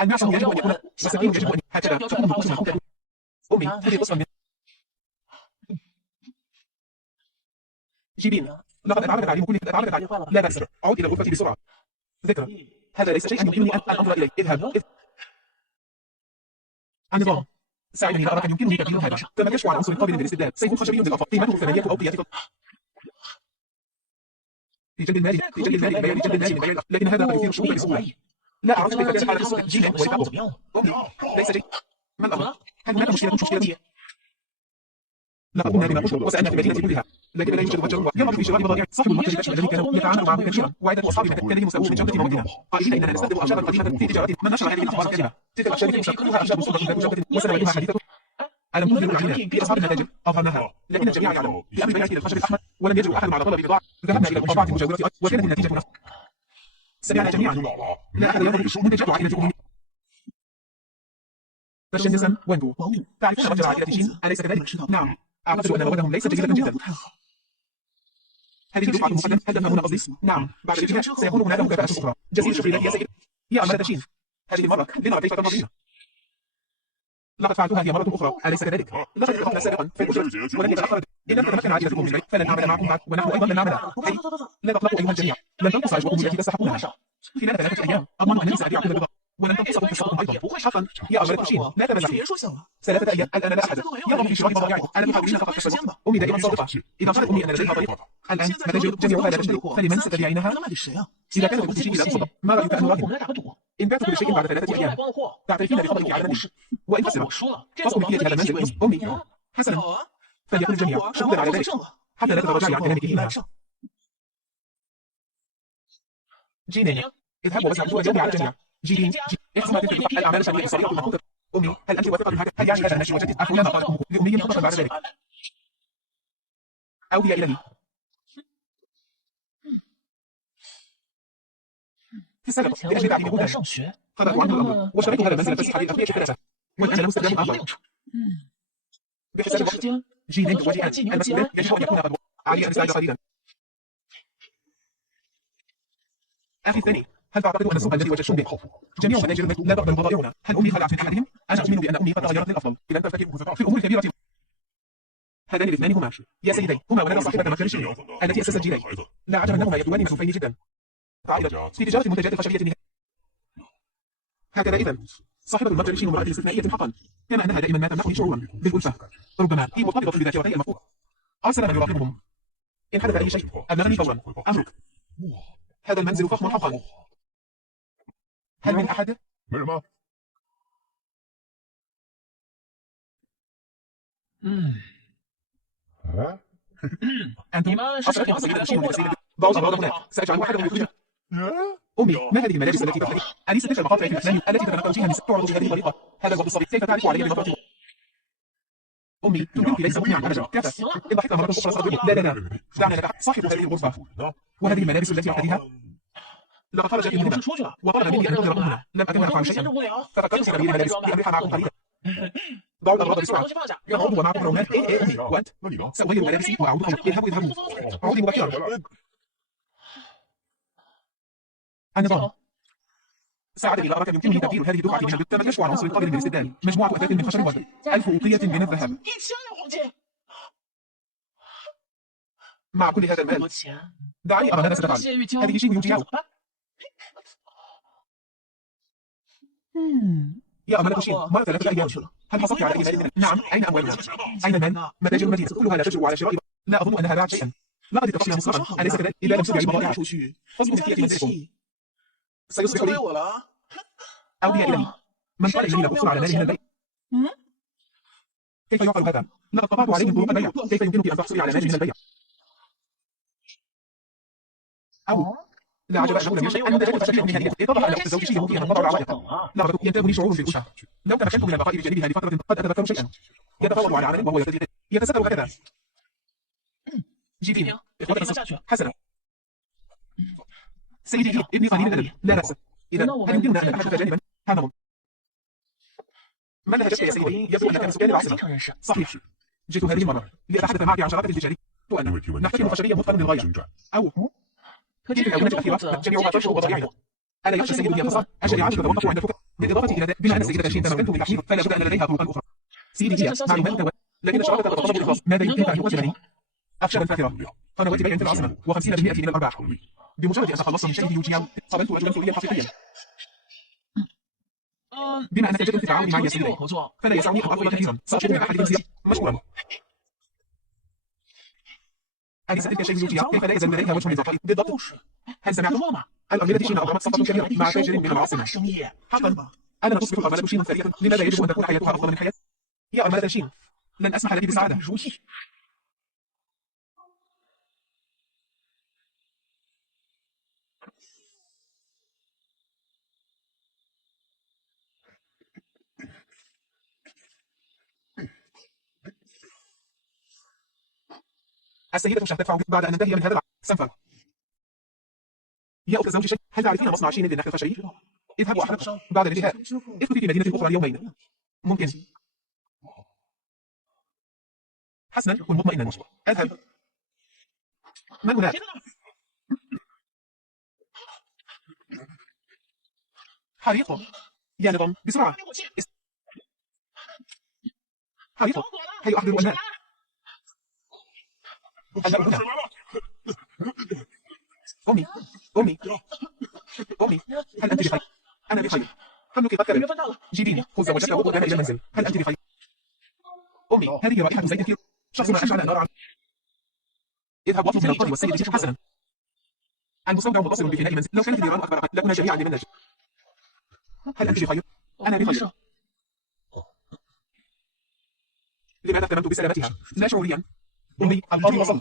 المعصم يجب أن يكون والسكين يجب أن هكذا تكون نقوص الخطة أمي هذه قصة من جيبين لقد أتعرض تعليم كل لا بأس عود إلى الغرفة بسرعة ذكرى هذا ليس شيئا يمكنني أن أنظر إليه اذهب النظام ساعدني لا أراك يمكنني تبديل هذا كما كشف عن عنصر قابل للاستبدال سيف خشبي للأطفال قيمته 8 أوقية لجلب المال لجلب المال لكن هذا قد يثير الشعوب بسهولة لا أعرف كيف كانت حالة جيل ورفاقه أمي ليس شيء ما الأمر؟ هل هناك مشكلة؟ لقد قمنا بما قلت وسألنا في المدينة كلها لكن لا يوجد متجر يرغب في شراء بضائع صاحب المتجر الذي كان يتعامل معه كثيرا وعدة أصحابنا كان لهم مسؤول من جودة موادنا قائلين إننا نستخدم أخشابا قديمة في تجارتنا من نشر هذه الأخبار الكاذبة تلك الأخشاب تشكلها أخشاب صلبة ذات جودة وسنواتها حديثة ألم تظهر العينة في أصحاب النتائج أظهرناها لكن الجميع يعلم بأمر بيعة الخشب الأحمر ولم يجرؤ أحد على طلب بضاعة ذهبنا إلى المطابعة المجاورة وكانت النتيجة نفس سمعنا جميعا لا أحد يرغب منتجات عائلة أمي تشنسا وينجو تعرفون متجر عائلة جين أليس كذلك؟ نعم أعتقد أن موادهم ليست جيدة جدا هذه دفعة مقدمة هل تفهمون قصدي؟ نعم بعد الانتهاء سيكون هناك مكافأة أخرى جزيل الشكر لك يا سيد يا أمانة شين هذه المرة لنرى كيف تنظرين لقد فعلت هذه مرة أخرى أليس كذلك؟ لقد اتفقنا سابقا في الأجرة ولن يتأخر إن لم تتمكن عائلتكم من ذلك فلن أعمل معكم بعد ونحن أيضا لن نعملها هي لا تقلقوا أيها الجميع لن تنقص أجركم التي تستحقونها خلال 3 أيام أضمن أنني سأبيع كل البضاعة ولن تنقصكم حصتكم أيضا حقا يا أمانة شين لا تمزحي 3 أيام الآن لا أحد يرغب في شراء بضائعكم ألم تحاولين فقط كسبا أمي دائما صادقة إذا قالت أمي أن لديها طريقة الآن متاجر جميعها لا تشتري فلمن ستبيعينها؟ إذا كانت تجيني لا تصدق ما رأيك أن نراهن؟ إن بعت كل شيء بعد 3 أيام تعترفين بخطئك على نفسك وإن خسر فاصبر في هذا المنزل أمي حسنا فليكن الجميع شهودا على ذلك حتى لا تتراجعي عن كلامك فيها جينين اذهبوا واسعدوا الجميع على الجميع جيلين احسن تلك الأعمال الشاملة الصغيرة المحطوطة أمي هل أنت واثقة بهذا؟ هل يعني هذا النشر وجدت أخونا ما قالته لأمي فقط بعد ذلك أو هي إلى لي في السابق لأجل تعليم هدى قرأت عنه الأمر وشريت هذا المنزل في حديث الأخير الثلاثة والآن له استخدام آخر بحساب الوقت جيلين وجيئان المسؤولين يجب أن يكون قد علي أن أستعد قليلا أخي الثاني هل تعتقد أن السوق الذي وجدتم به جميع متاجر البيت لا تقبل بضائعنا هل أمي خلعت من أحدهم؟ أنا أؤمن بأن أمي قد تغيرت للأفضل إذا ترتكب في الأمور الكبيرة هذان الاثنان هما يا سيدي هما ولد صاحبة متجر الشيء التي أسست جيلي لا عجب أنهما يبدوان مكفوفين جدا عائلة في تجارة المنتجات الخشبية النهائية هكذا إذا صاحبة المتجر الشيء امرأة استثنائية حقا كما أنها دائما ما تمنحني شعورا بالألفة ربما هي مرتبطة بذاكرتي المفقودة أرسل من يراقبهم إن حدث أي شيء أبلغني فورا أمرك هذا المنزل فخم حقا هل من أحد؟ أنتم أشركوا سيدة الشيء من السيدة ضعوا أمراض هناك سأجعل واحدهم يخرج أمي ما هذه الملابس التي ترتدي؟ أليست تلك المقاطع في الأفلام التي تتنقل فيها النساء تعرض بهذه الطريقة هذا الوضع الصغير كيف تعرف علي بنظرته أمي تنكرك ليس مقنعا أبدا كفى إن ضحكت مرة أخرى صدقني لا دعنا نتحدث صاحب هذه الغرفة وهذه الملابس التي أرتديها لقد خرج من هنا وطلب مني أن أنظر هنا لم أكن أفعل شيئا ففكرت في تغيير الملابس لأريح معكم قليلا ضعوا الأغراض بسرعة يعود ومعكم رونات إيه أمي وأنت سأغير ملابسي وأعود اذهبوا عودي مبكرا النظام ساعدني لا أراك يمكنني تبديل هذه الدفعة من البيت كما يشفع عن عنصر قابل للاستبدال مجموعة أثاث من خشب ورد 1000 أوقية من الذهب مع كل هذا المال دعني أرى ماذا ستفعل هذه شيء يوجياو يا أمانة شين مر 3 أيام هل حصلت على أي مال؟ نعم أين أموالنا؟ أين المال؟ متاجر المدينة كلها لا تجرؤ على شراء لا أظن أنها باعت شيئا لقد اتفقنا مسبقا أليس كذلك؟ إذا لم تبيع بضائع فاصبروا في منزلكم سيصبح لي أو هي إلهي من قال إنني لا أحصل على مالي من البيع كيف يعقل هذا؟ لقد طبعت عليهم طرق البيع كيف يمكنك أن تحصلي على مالي من البيع أو لا عجب أنه لم يشأ أن منتجات الخشبية النهائية اتضح أن أخت زوجي شيء ممكن أن تضع العوائق لقد ينتابني شعور بالأسرة لو تمكنت من البقاء بجانبها لفترة قد أتذكر شيئا يتفاوض على عمل وهو يتستر هكذا جيبيني حسنا سيدي ابني قليل الأدب لا بأس إذا هل يمكننا أن نتحدث جانبا؟ هذا من لهجتك يا سيدي؟ يبدو أنك من سكان العاصمة. صحيح. جئت هذه المرة لأتحدث معك عن شراكة التجاري. سؤال: نحترم بشرية متقن للغاية. أو في الآونة الأخيرة جميعها تنشر وطبيعية. ألا يخشى السيد هي فصل؟ الشريعة تتوقف عند الفكر. بالإضافة إلى ذلك، بما أن السيدة شين تمكنت من تحليل، فلا بد أن لديها طرقا أخرى. سيدي، هي معلومات لكن الشراكة تتطلب الإخلاص. ماذا يمكنك أن تقدمني؟ أخشاب فاخرة، قنوات بيع في العاصمة، و50% من الأرباح. بمجرد أن تخلصت من شيء يوجياو، قابلت رجلا سوريا حقيقيا. بما أنك جد في التعاون معي يا سيدي، فلا يسعني أن أطلب كثيرا. سأطلب من أحد جنسية. مشكورا. أليس تلك شيء يوجيا؟ كيف لا يزال لديها وجه للبقاء؟ بالضبط. هل سمعت؟ الأرملة شين أضرمت صفقة كبيرة مع تاجر من العاصمة. حقا. ألا تصبح الأرملة شين ثرية؟ لماذا يجب أن تكون حياتها أفضل من حياة؟ يا أرملة شين، لن أسمح لك بسعادة. السيدة شاه تدفع بعد أن ننتهي من هذا سنفر. يا أخت زوجي شيء، هل تعرفين مصنع شين للنحت الخشبي؟ اذهب وأحرق بعد الانتهاء. اخطبي في مدينة أخرى اليومين. ممكن. حسنا، كن مطمئنا. اذهب. من هناك؟ حريق. يا نظام، بسرعة. حريق. هيا أحضر الماء. الماء هنا. أمي. أمي. أمي. هل أنت بخير؟ أنا بخير. حملك قد كبر. جيبيني. خذ زوجتك وقودها إلى المنزل. هل أنت بخير؟ أمي. هذه رائحة زيت كثير. شخص ما أشعل النار. اذهب واطلب من القاضي والسيد جيش حسنا. المستودع متصل بفناء المنزل. لو كانت النيران أكبر لكنا جميعا لمن نجد. هل أنت بخير؟ أنا بخير. لماذا اهتممت بسلامتها؟ لا شعوريا. أمي، القاضي وصل.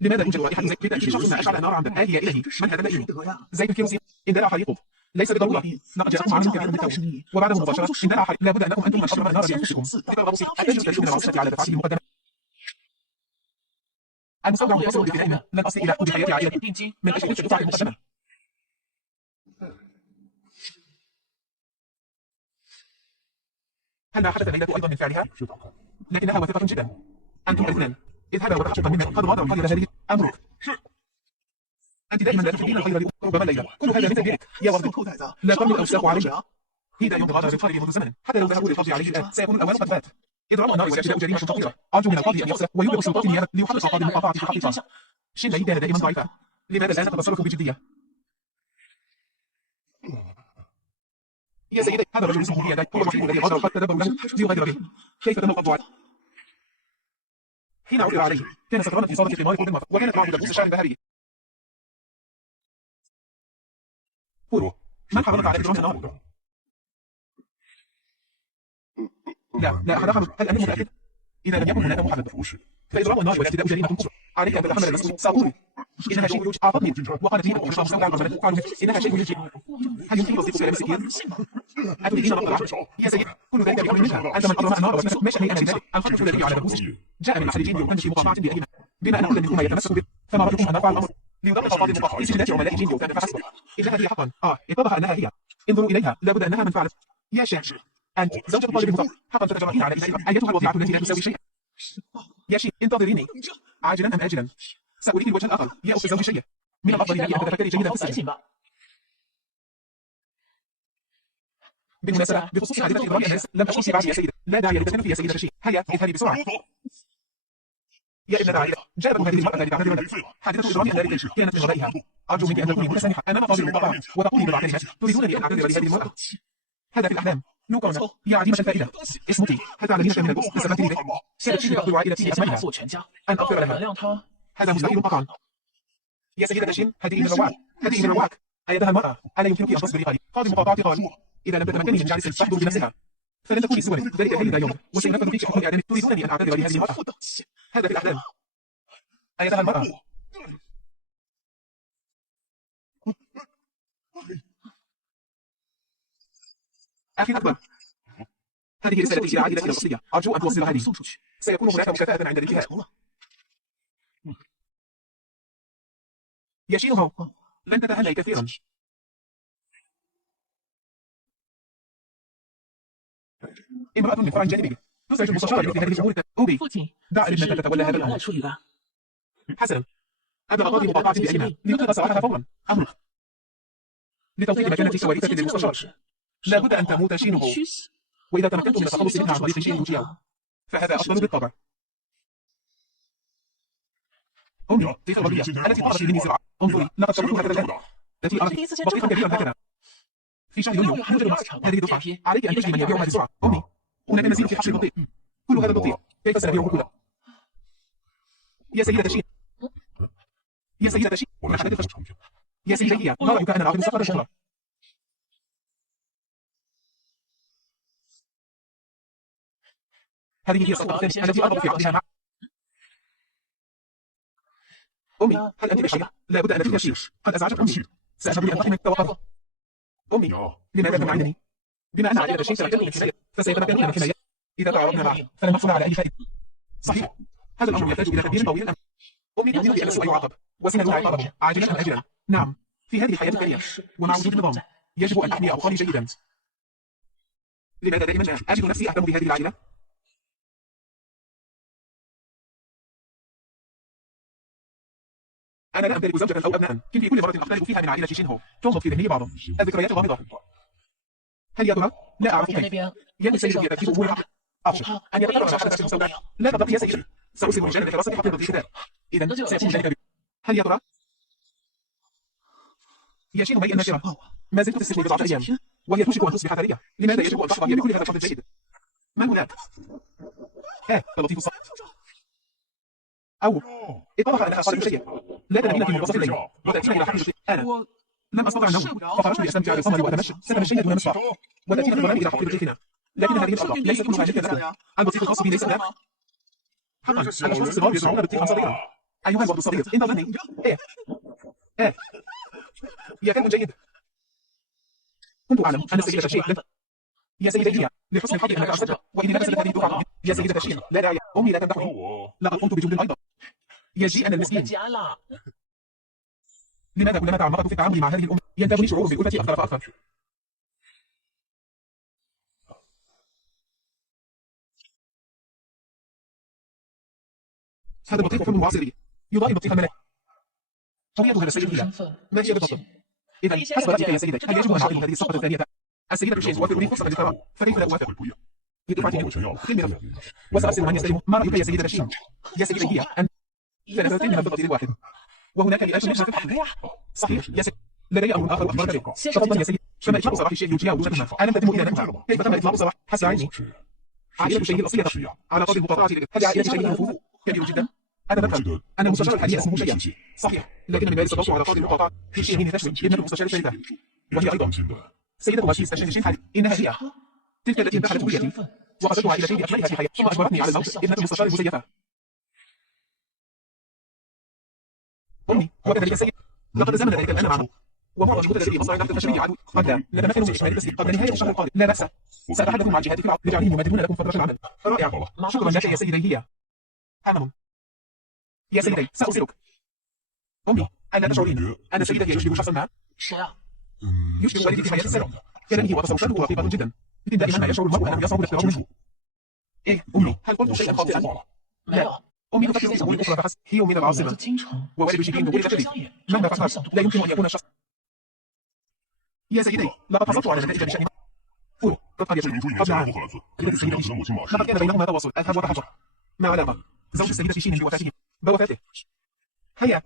لماذا يوجد رائحة زيت؟ بالتأكيد شخص ما أشعل النار عمدا. يا إلهي، من هذا اللئيم؟ زيت الكيروسين. اندلع حريقه. ليس بالضرورة. لقد جاءكم عامل كبير من التو. وبعده مباشرة اندلع حريق. لا بد أنكم أنتم من أضرب النار بأنفسكم. فكرة بسيطة. التاجر تجد من العاصفة على دفعته المقدمة. المستودع متصل بفناء المنزل. لن أصل إلى حدود حياتي عائلتي من أجل تلك الدفعة المقدمة. هل ما حدث ليلة أيضا من فعلها؟ لكنها واثقة جدا. أنتم الاثنان اذهبا وتحققا منا. قد غادر القرية هذه. أمرك. أنت دائما لا تحبين الخير ربما ليلى. كل هذا من تدبيرك يا ورد. لا تمن الأوساخ علي. هيدا يوم غادر القرية منذ زمن. حتى لو ذهبوا للقبض عليه الآن سيكون الأوان قد فات. إضرام النار وابتداء جريمة خطيرة. أرجو من القاضي أن يفصل ويبلغ سلطات النيابة ليحقق قاضي المقاطعة في الحقيقة. شين ليلى دائما ضعيفة. لماذا الآن تتصرف بجدية؟ يا سيدي، هذا الرجل اسمه رياض هو الوحيد الذي غادر القرية. تدبروا له ليغادر به. كيف تم القبض عليه؟ حين عثر عليه كان سكرانا في صالة قمار فودنمارك وكانت معه دبوس شعر ذهبي. فورو، من حرمك على إضرام النار؟ لا أحد حرم. هل أنت متأكد؟ إذا لم يكن هناك محرم فإضرام النار وابتداء جريمة كبرى. عليك أن تتحمل المسؤولية. سأقول إنها شيء يوجد. أعطتني وقالت لي أن أشرب مستودع الرملة فعلوا. إنها شيء يوجد. هل يمكن تصديق كلام السكين؟ أتريدين نقطة؟ يا سيد، كل ذلك بأمر منها. أنت من أضرم النار وسلم. ما شأني أنا بذلك؟ الخط الذي على دبوس جاء من الخليجين يمكن في مقاطعة بأيمن. بما أن كل منهما يتمسك به، فما رأيكم أن نرفع الأمر ليضمن القاضي المقاطعة في سجنات عملاء جينيو كان فحسب. إنها هي حقا. اتضح أنها هي. انظروا إليها. لا بد أنها من فعلت. يا شيخ، أنت زوجة الطالب المضاف. حقا تتجرؤين على إنشائها. أيتها الوضيعة التي لا تساوي شيئا. يا شيء، انتظريني. عاجلا أم آجلا سأريك الوجه الآخر. يا أخت زوجي شيء، من الأفضل لك أن تتفكري جيدا في السجن. بالمناسبة، بخصوص حادثة إضرام الناس لم أشكي بعد يا سيدة. لا داعي للتكلف يا سيدة شيء. هيا اذهبي بسرعة. يا ابنة العائلة، جاءت هذه المرأة التي تعتذر لك. حادثة إضرام الناس كانت من غبائها. أرجو منك أن تكوني متسامحة أمام قاضي المقاطعة وتقولي بضع كلمات. تريدونني أن أعتذر لهذه المرأة؟ هذا في الأحلام. نوكونا، يا عديمة الفائدة. اصمتي. هل تعلمين شيئا من البؤس لسببت لي به؟ كانت تقتل عائلتي بأسمائها. أن أغفر لها. هذا مستحيل قطعا. يا سيدة شين، هذه من رواك. هذه من رواك. أيتها المرأة، ألا يمكنك أن تصبري قليلا؟ قاضي المقاطعة قال: إذا لم تتمكني من جعل السلف تحضر بنفسها فلن تكوني سوى ذلك هيدا يوم وسينفذ فيك حكم الإعدام. تريدونني أن أعتذر لهذه المرأة؟ هذا في الأحلام. أيتها المرأة. أخي الأكبر، هذه رسالتي إلى عائلتنا الأصلية. أرجو أن توصلها لي. سيكون هناك مكافأة عند الانتهاء. يا شينوهو، لن تتهنئي كثيرا. امرأة من فرع جانبي تزعج المستشار لمثل هذه الأمور. أوبي دع ابنتك تتولى هذا الأمر. حسنا أبلغ قاضي مقاطعة بأيمنها ليطلق سراحها فورا. أمرك لتوفير مكانة كوارثة للمستشار لا بد أن تموت شينه، وإذا تمكنت من التخلص منها عن طريق شين يوجياو فهذا أفضل بالطبع. أمي تلك القضية التي طلبت مني سرعة. انظري لقد شرحتها هكذا الآن التي أردت بطيئا كبيرا هكذا في شهر يونيو يوجد نقص هذه الدفعة عليك أن تجري من يبيعها بسرعة. أمي هناك نزيل في حقل البطيء كل هذا البطيء كيف سنبيعه كله؟ يا سيدة شين يا سيدة شين يا سيدة هي ما رأيك أن نعقد سفرة أخرى؟ هذه هي الصفقة الثانية التي أرغب في عقدها مع أمي. هل أنت بشيء؟ لا بد أن تلك شيء قد أزعجت أمي. سأذهب لأنتقم منك وقفت. أمي لماذا تمنعني؟ بما أن عائلة شيء تمكن من حماية فسيتمكنون من حماية إذا تعارضنا معه فلن نحصل على أي فائدة. صحيح هذا الأمر يحتاج إلى تدبير طويل الأمد. أمي تؤمن بأن السوء يعاقب وسننال عقابه عاجلا أم آجلا. نعم في هذه الحياة الكريمة ومع وجود النظام يجب أن أحمي أوطاني جيدا. لماذا دائما أجد نفسي أهتم بهذه العائلة؟ أنا لا أمتلك زوجة أو أبناء كنت في كل مرة أختلف فيها من عائلة شينهو تنظر في ذهني بعض الذكريات غامضة. هل يا ترى؟ لا أعرف كيف يلي سيدي ترتيب أمور العقل. أخشى أن يتكرر ما حدث في السوداء. لا تضغط يا سيدي سأرسل رجالا لحراسة حقيبة الكتاب إذا سيكون ذلك. هل يا ترى؟ يا شين مي الناشرة ما زلت في السجن بضعة أيام وهي توشك أن تصبح ثرية. لماذا يجب أن تحظى بكل هذا الحظ الجيد؟ من هناك؟ اللطيف الصوت أو اتضح أنها قالت شيء لا تنامين في منتصف الليل وتأتين إلى حفل أنا لم أستطع النوم فخرجت لأستمتع بالقمر وأتمشى سنمشينا دون مسرح وتأتينا في الظلام إلى حفل بيتنا. لكن هذه الأرض ليست كلها جدا مثلا البطيخ الخاص بي ليس هناك. حقا الأشخاص الصغار يزرعون بطيخا صغيرا. أيها الولد الصغير انتظرني. يا كلب جيد كنت أعلم أن السيدة شيء يا سيدة هي لحسن الحظ أنك أرسلت وإني لم أسلت هذه الدفعة يا سيدة شيء لا داعي أمي لا تمدحني لقد قمت بجهد أيضا يجيء أنا المسكين. لماذا كلما تعمقت في التعامل مع هذه الأم ينتابني شعور بالألفة أكثر فأكثر؟ هذا البطيخ حلم معاصري يضاهي بطيخ الملاك. هوية هذا السيد هي ما هي بالضبط؟ إذا حسب رأيك يا سيدتي هل يجب أن أعطي هذه الصفقة الثانية؟ السيدة شيء توفر لي فرصة للقرار فكيف لا أوافق؟ بدفعة كلمة وسأرسل من يستلم. ما رأيك يا سيدة شيء؟ يا سيدة هي أن ثلاثة من الفضة للواحد وهناك مئات منها في الحقل. صحيح يا سيدي لدي أمر آخر أخبرك به. تفضل يا سيدي كما إطلاق سراح الشيء يوجيها وجودهما ألم تتم إلى نفسها كيف تم إطلاق سراح حسب عيني عائلة شيء الأصلية على قدر المقاطعة هذه عائلة شيء نفوذ كبير جدا. أنا بفهم أن المستشار الحالي اسمه شيء صحيح لكن من مالي سقطت على قاضي المقاطعة في شيء من تشوي ابنة المستشار الثالثة وهي أيضا سيدة ماشي استشهد شيء حالي إنها هي تلك التي انتحلت هويتي وقتلتها إلى شيء بأكملها في حياتي ثم أجبرتني على الموت ابنة المستشار المزيفة. أمي وكذلك السيد لقد زمن ذلك الآن معه ومعظم الجهود التي مصنع تحت الخشب عدو قد لا نتمكن من إكمال التسليم قبل نهاية الشهر القادم. لا بأس سأتحدث مع الجهات في العقد لجعلهم يمددون لكم فترة العمل. رائع شكرا لك يا سيدي هي حمام يا سيدي سأوصلك. أمي ألا تشعرين أن سيدتي يشبه شخصا ما؟ يشبه والدي في حياة السلام كلامه وتصرفاته رقيقة جدا دائما ما يشعر المرء أنه يصعب الاقتراب منه. أمي هل قلت شيئا خاطئا؟ لا أمي تفكر في أمور أخرى فحسب هي من العاصمة ووالد شيء نقول تشري مهما فكرت لا يمكن أن يكون شخص. يا سيدي لقد حصلت على نتائج بشأن قولوا قد يشري قبل عام لقد كان بينهما تواصل أذهب وتحجر ما علاقة زوج السيدة شين بوفاته هيا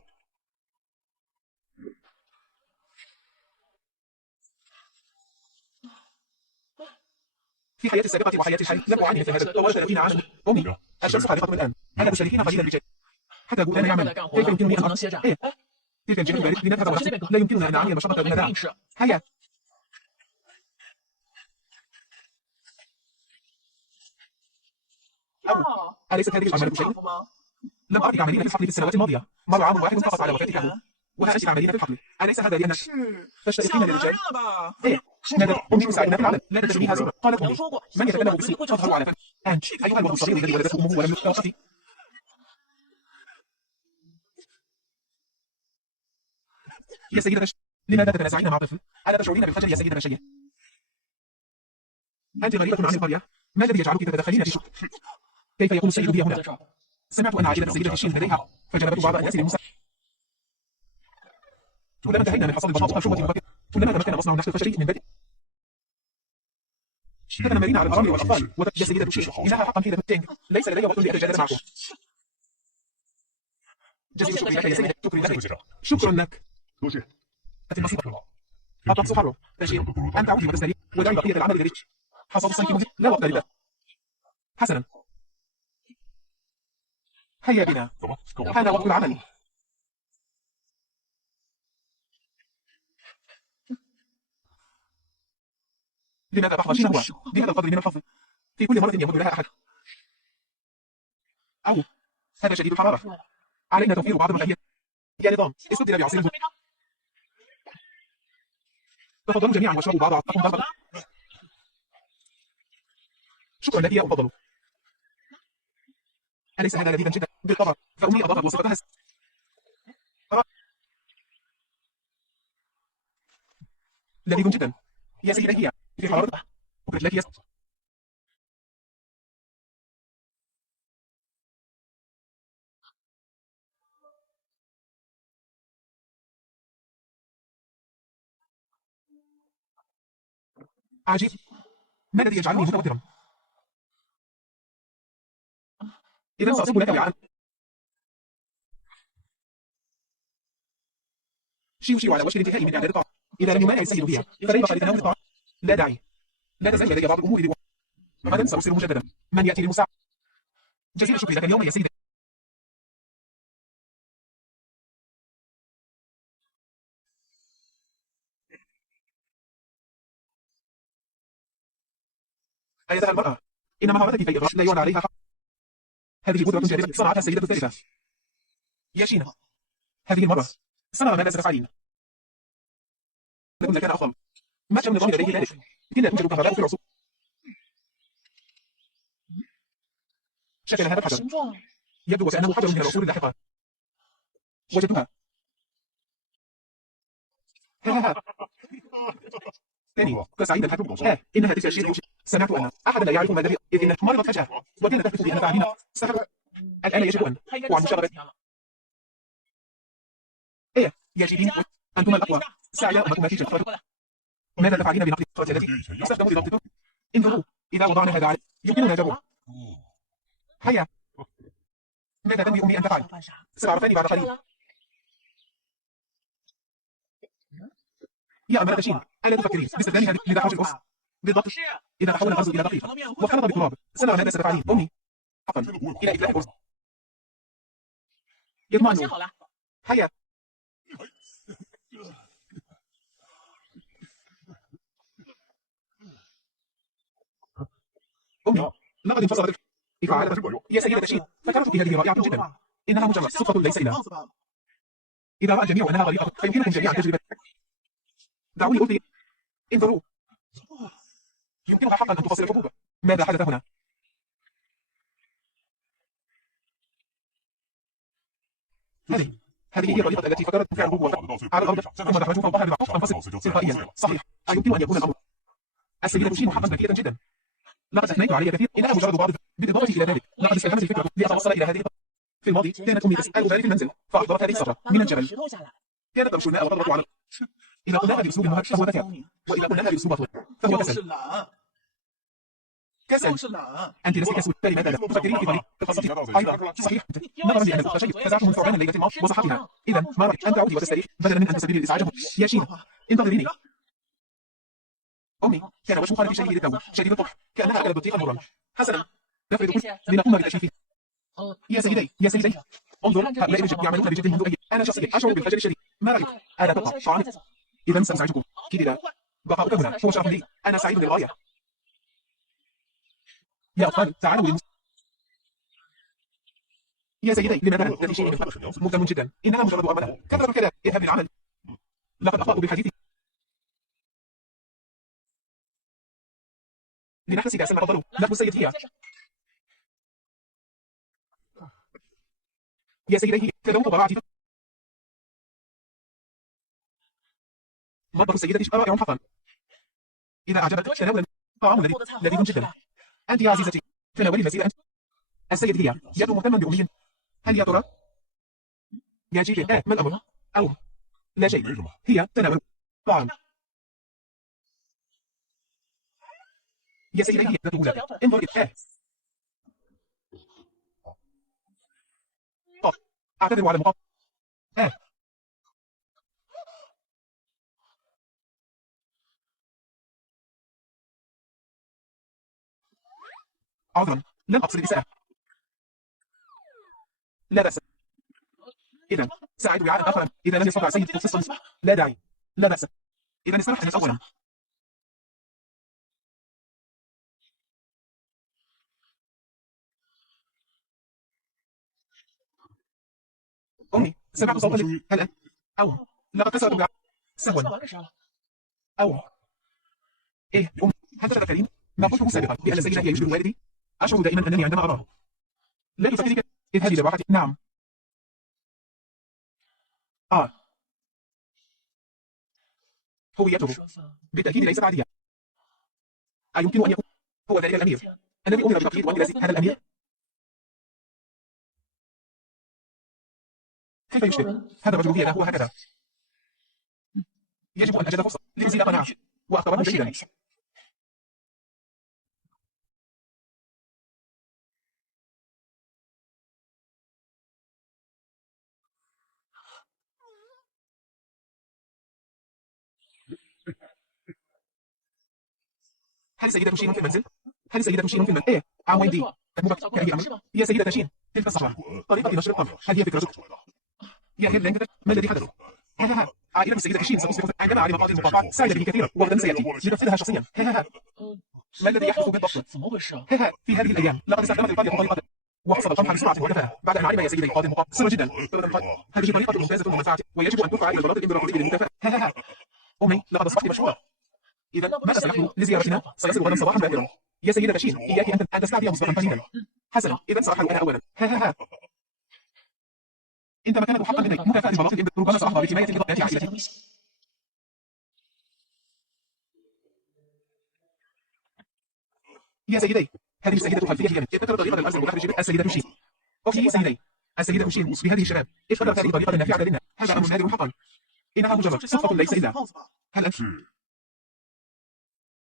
في حياتي السابقة وحياتي الحالية لم أعاني مثل هذا طوال 30 عاما. أمي الشمس خارقة الآن أنا تشاركين قليلا بجد حتى أقول أنا يعمل كيف يمكنني أن تلك الجهة البارد لنذهب ونحسب لا يمكننا أن نعاني المشقة دون داع. هيا أليست هذه الأعمال شيء؟ لم أرك عملين في الحقل في السنوات الماضية مر عام واحد فقط على وفاتك أبوه وها أنت عملين في الحقل أليس هذا لأنك تشتركين للرجال؟ نادت أمي تساعدنا في العمل لا تدريها زورا. قالت أمي من يتكلم بالسوء تظهر على فم أنت أيها الولد الصغير الذي ولدته أمه ولم يتوقفي. يا سيدة لماذا تتنازعين مع طفل؟ ألا تشعرين بالخجل يا سيدة شيء؟ أنت غريبة عن القرية ما الذي يجعلك تتدخلين في شؤون؟ كيف يكون السيد هي هنا؟ سمعت أن عائلة السيدة شين لديها، فجلبت بعض الناس للمساعدة. كلما انتهينا من حصاد البطاطا شربة مبكرة، كلما تمكن مصنع النفط الخشبي من بدء. كتب مارينا على الأرامل والأطفال، وتبدأ السيدة شين إنها حقا حيلة تينغ. ليس لدي وقت لأتجادل معكم. جزيل الشكر لك يا سيدة، شكرا لك. شكرا لك. النصيحة. الطقس حر. تشير. أن تعودي وتستريح، ودعي بقية العمل لريتش. حصاد الصيف مذهل، لا وقت لذا. حسنا. هيا بنا. حان وقت العمل. لماذا تحظى شنهوة؟ بهذا القدر من الحظ. في كل مرة يمد لها أحد. أو هذا شديد الحرارة. علينا توفير بعض المائية. يا نظام، استبدل بعصير البن. تفضلوا جميعا واشربوا بعض عطاكم ضربة. شكرا لك يا أفضل. أليس هذا لذيذا جدا؟ بالطبع، فأمي أضافت وصفتها لذيذ جدا. يا سيدتي هي في حرارة. أكرت لك يا عجيب. ما الذي يجعلني متوترا؟ إذا سأصب لك وعاء. شيو على وشك الانتهاء من إعداد الطعام. إذا لم يمانع السيد بها، فلن يبقى لتناول الطعام. لا داعي. لا تزال لدي بعض الأمور غدا سأرسل مجددا. من يأتي للمساعدة؟ جزيل الشكر لك اليوم يا سيدي. أيتها المرأة، إن مهارتك في الإغراء لا يعلى عليها حق. هذه بودرة جديدة صنعتها السيدة الثالثة. يا شينا، هذه المرة صنع ماذا ستفعلين؟ لكن كان أفضل. ما كان النظام لديه ذلك. إلا توجد كهرباء في العصور. شكل هذا الحجر. يبدو وكأنه حجر من العصور اللاحقة. وجدتها. ها. ثاني، كسعيد الحكم. إنها تلك الشيء. سمعت أن أحد لا يعرف ما الذي إذ إنها مرضت فجأة وكانت تحدث بأن تعبين سحر. الآن يجب أن وعن مشاغبة. إيه يجبين أنتما الأقوى. سعيا أمكما في جنة. ماذا تفعلين بنقل الخرج التي استخدموا لضبط؟ انظروا، إذا وضعنا هذا عليه يمكننا جره. هيا. ماذا تنوي أمي أن تفعل؟ سأعرفان بعد قليل. يا أمرة شين، ألا تفكرين باستخدام هذه لدحرج الأس؟ بالضبط. إذا تحول الأرز إلى دقيق واختلط بالتراب سنرى ماذا ستفعلين أمي. حقا إلى إتلاف الأرز. يطمئن. هيا. أمي، لقد انفصلت الفعالة. يا سيدة شين، فكرت في هذه رائعة جدا. إنها مجرد صدفة ليس إلا. إذا رأى الجميع أنها طريقة فيمكنكم جميعا تجربة. دعوني ألقي. انظروا. يمكنها حقا أن تفصل الحبوب. ماذا حدث هنا؟ هذه هي الطريقة التي فكرت فيها الحبوب على الأرض ثم دحرجوا فوقها ببعض تنفصل تلقائيا. صحيح. أيمكن أن يكون الأمر. السيدة شين حقا ذكية جدا. لقد أثنيت علي كثير. إنها مجرد بعض. بالإضافة إلى ذلك لقد استلهمت الفكرة لأتوصل إلى هذه. في الماضي كانت أمي تسأل ذلك في المنزل فأحضرت هذه الصخرة من الجبل. كانت ترش الماء وتضغط على. إذا قلناها بأسلوب مهذب فهو ذكاء، وإذا قلناها بأسلوب أطول فهو كسل. كسل. أنت لست كسل، فلماذا لا تفكرين في طريق القصة؟ أيضا صحيح. نظرا لأن الأخت شيء فزعت من ثعبان الليلة وصحتها. إذا ما رأيك أن تعودي وتستريح بدلا من أن تسببي الإزعاج؟ يا شين، انتظريني. أمي كان وجه خالتي شديد التو شديد الطمح كأنها أكلت بطيخا مرا. حسنا، نفرض كل لنقوم بتشريفه. يا سيدي انظر، هؤلاء الرجال يعملون بجد منذ أيام. أنا شخصيا أشعر بالخجل الشديد. ما رأيك؟ ألا تبقى طعامي؟ إذا سأزعجكم. كده بقاؤك هنا هو شرف لي. أنا سعيد للغاية. يا أطفال تعالوا يا سيدي لماذا لا تنتشيني من فضلك؟ مهتم جدا. إنها مجرد أمانة. كثرة الكلام اذهب للعمل. لقد أخطأت بالحديث. لنحتسب سلم تفضلوا. لفظ السيد هي. يا سيدي تدعو براعتي. مطبخ السيدة رائع حقا. إذا أعجبك تناول الطعام الذي لذيذ جدا. أنت يا عزيزتي تناولي المزيد أنت. السيد هي يبدو مهتما بأمي. هل يا ترى يا جيجي ما الأمر؟ أو لا شيء. هي تناول طعام. يا سيدي هي ذات ولاد. انظر إلى أعتذر على المقاطعة. عذرا لم أقصد الإساءة. لا بأس. إذا سأعد وعاء آخر إذا لم يستطع سيد قطز. لا داعي. لا بأس. إذا استرح الناس أولا. أمي سمعت صوتا هل أنت أو لقد كسرت وعاء سهوا أو إيه أمي هل تتذكرين ما قلته سابقا بأن سيدنا هي يشبه والدي؟ أشعر دائما أنني عندما أراه لا تفكري اذهبي لراحتي. نعم. هويته بالتأكيد ليست عادية. أيمكن أن يكون هو ذلك الأمير الذي أمر بتقليد وإنجاز هذا الأمير؟ كيف يشبه هذا الرجل هي هو هكذا؟ يجب أن أجد فرصة لأزيد قناعة وأختبره جيدا. هل سيدة شين في المنزل؟ هل سيدة شين في المنزل؟ إيه عام وين دي؟ مبكر كأي أمر؟ يا سيدة شين تلك الصحراء طريقة نشر الطمر هل هي فكرتك؟ يا هير لينكتر ما الذي حدث؟ ها ها ها عائلة السيدة شين ستصبح عندما علم قاضي المقاطعة سعد به كثيرا وغدا سيأتي لنفذها شخصيا. ها ها ها ما الذي يحدث بالضبط؟ ها ها في هذه الأيام لقد استخدمت القاضية طريقة وحصل القمح بسرعة وكفاءة بعد أن علم يا سيدي قاضي المقاطعة سر جدا. هذه طريقة ممتازة ومنفعة ويجب أن ترفع إلى البلاط الإمبراطوري للمكافأة. ها ها ها أمي لقد أصبحت مشهورة. إذا متى سنحن لزيارتنا؟ سيصل غدا صباحا باكرا. يا سيدة شين إياك أن تستعدي مسبقا قليلا. حسنا إذا سأرحل أنا أولا. ها ها ها إن تمكنت حقا لديك مكافأة البلاط ربما سأحظى بحماية لضبط عائلتي. يا سيدي هذه السيدة خلفية هي ابتكر طريقة الأرز المخرج السيدة شين. أوكي سيدي السيدة شين بهذه الشباب ابتكرت هذه الطريقة نافعة لنا. هذا أمر نادر حقا. إنها مجرد صدفة ليس إلا. هل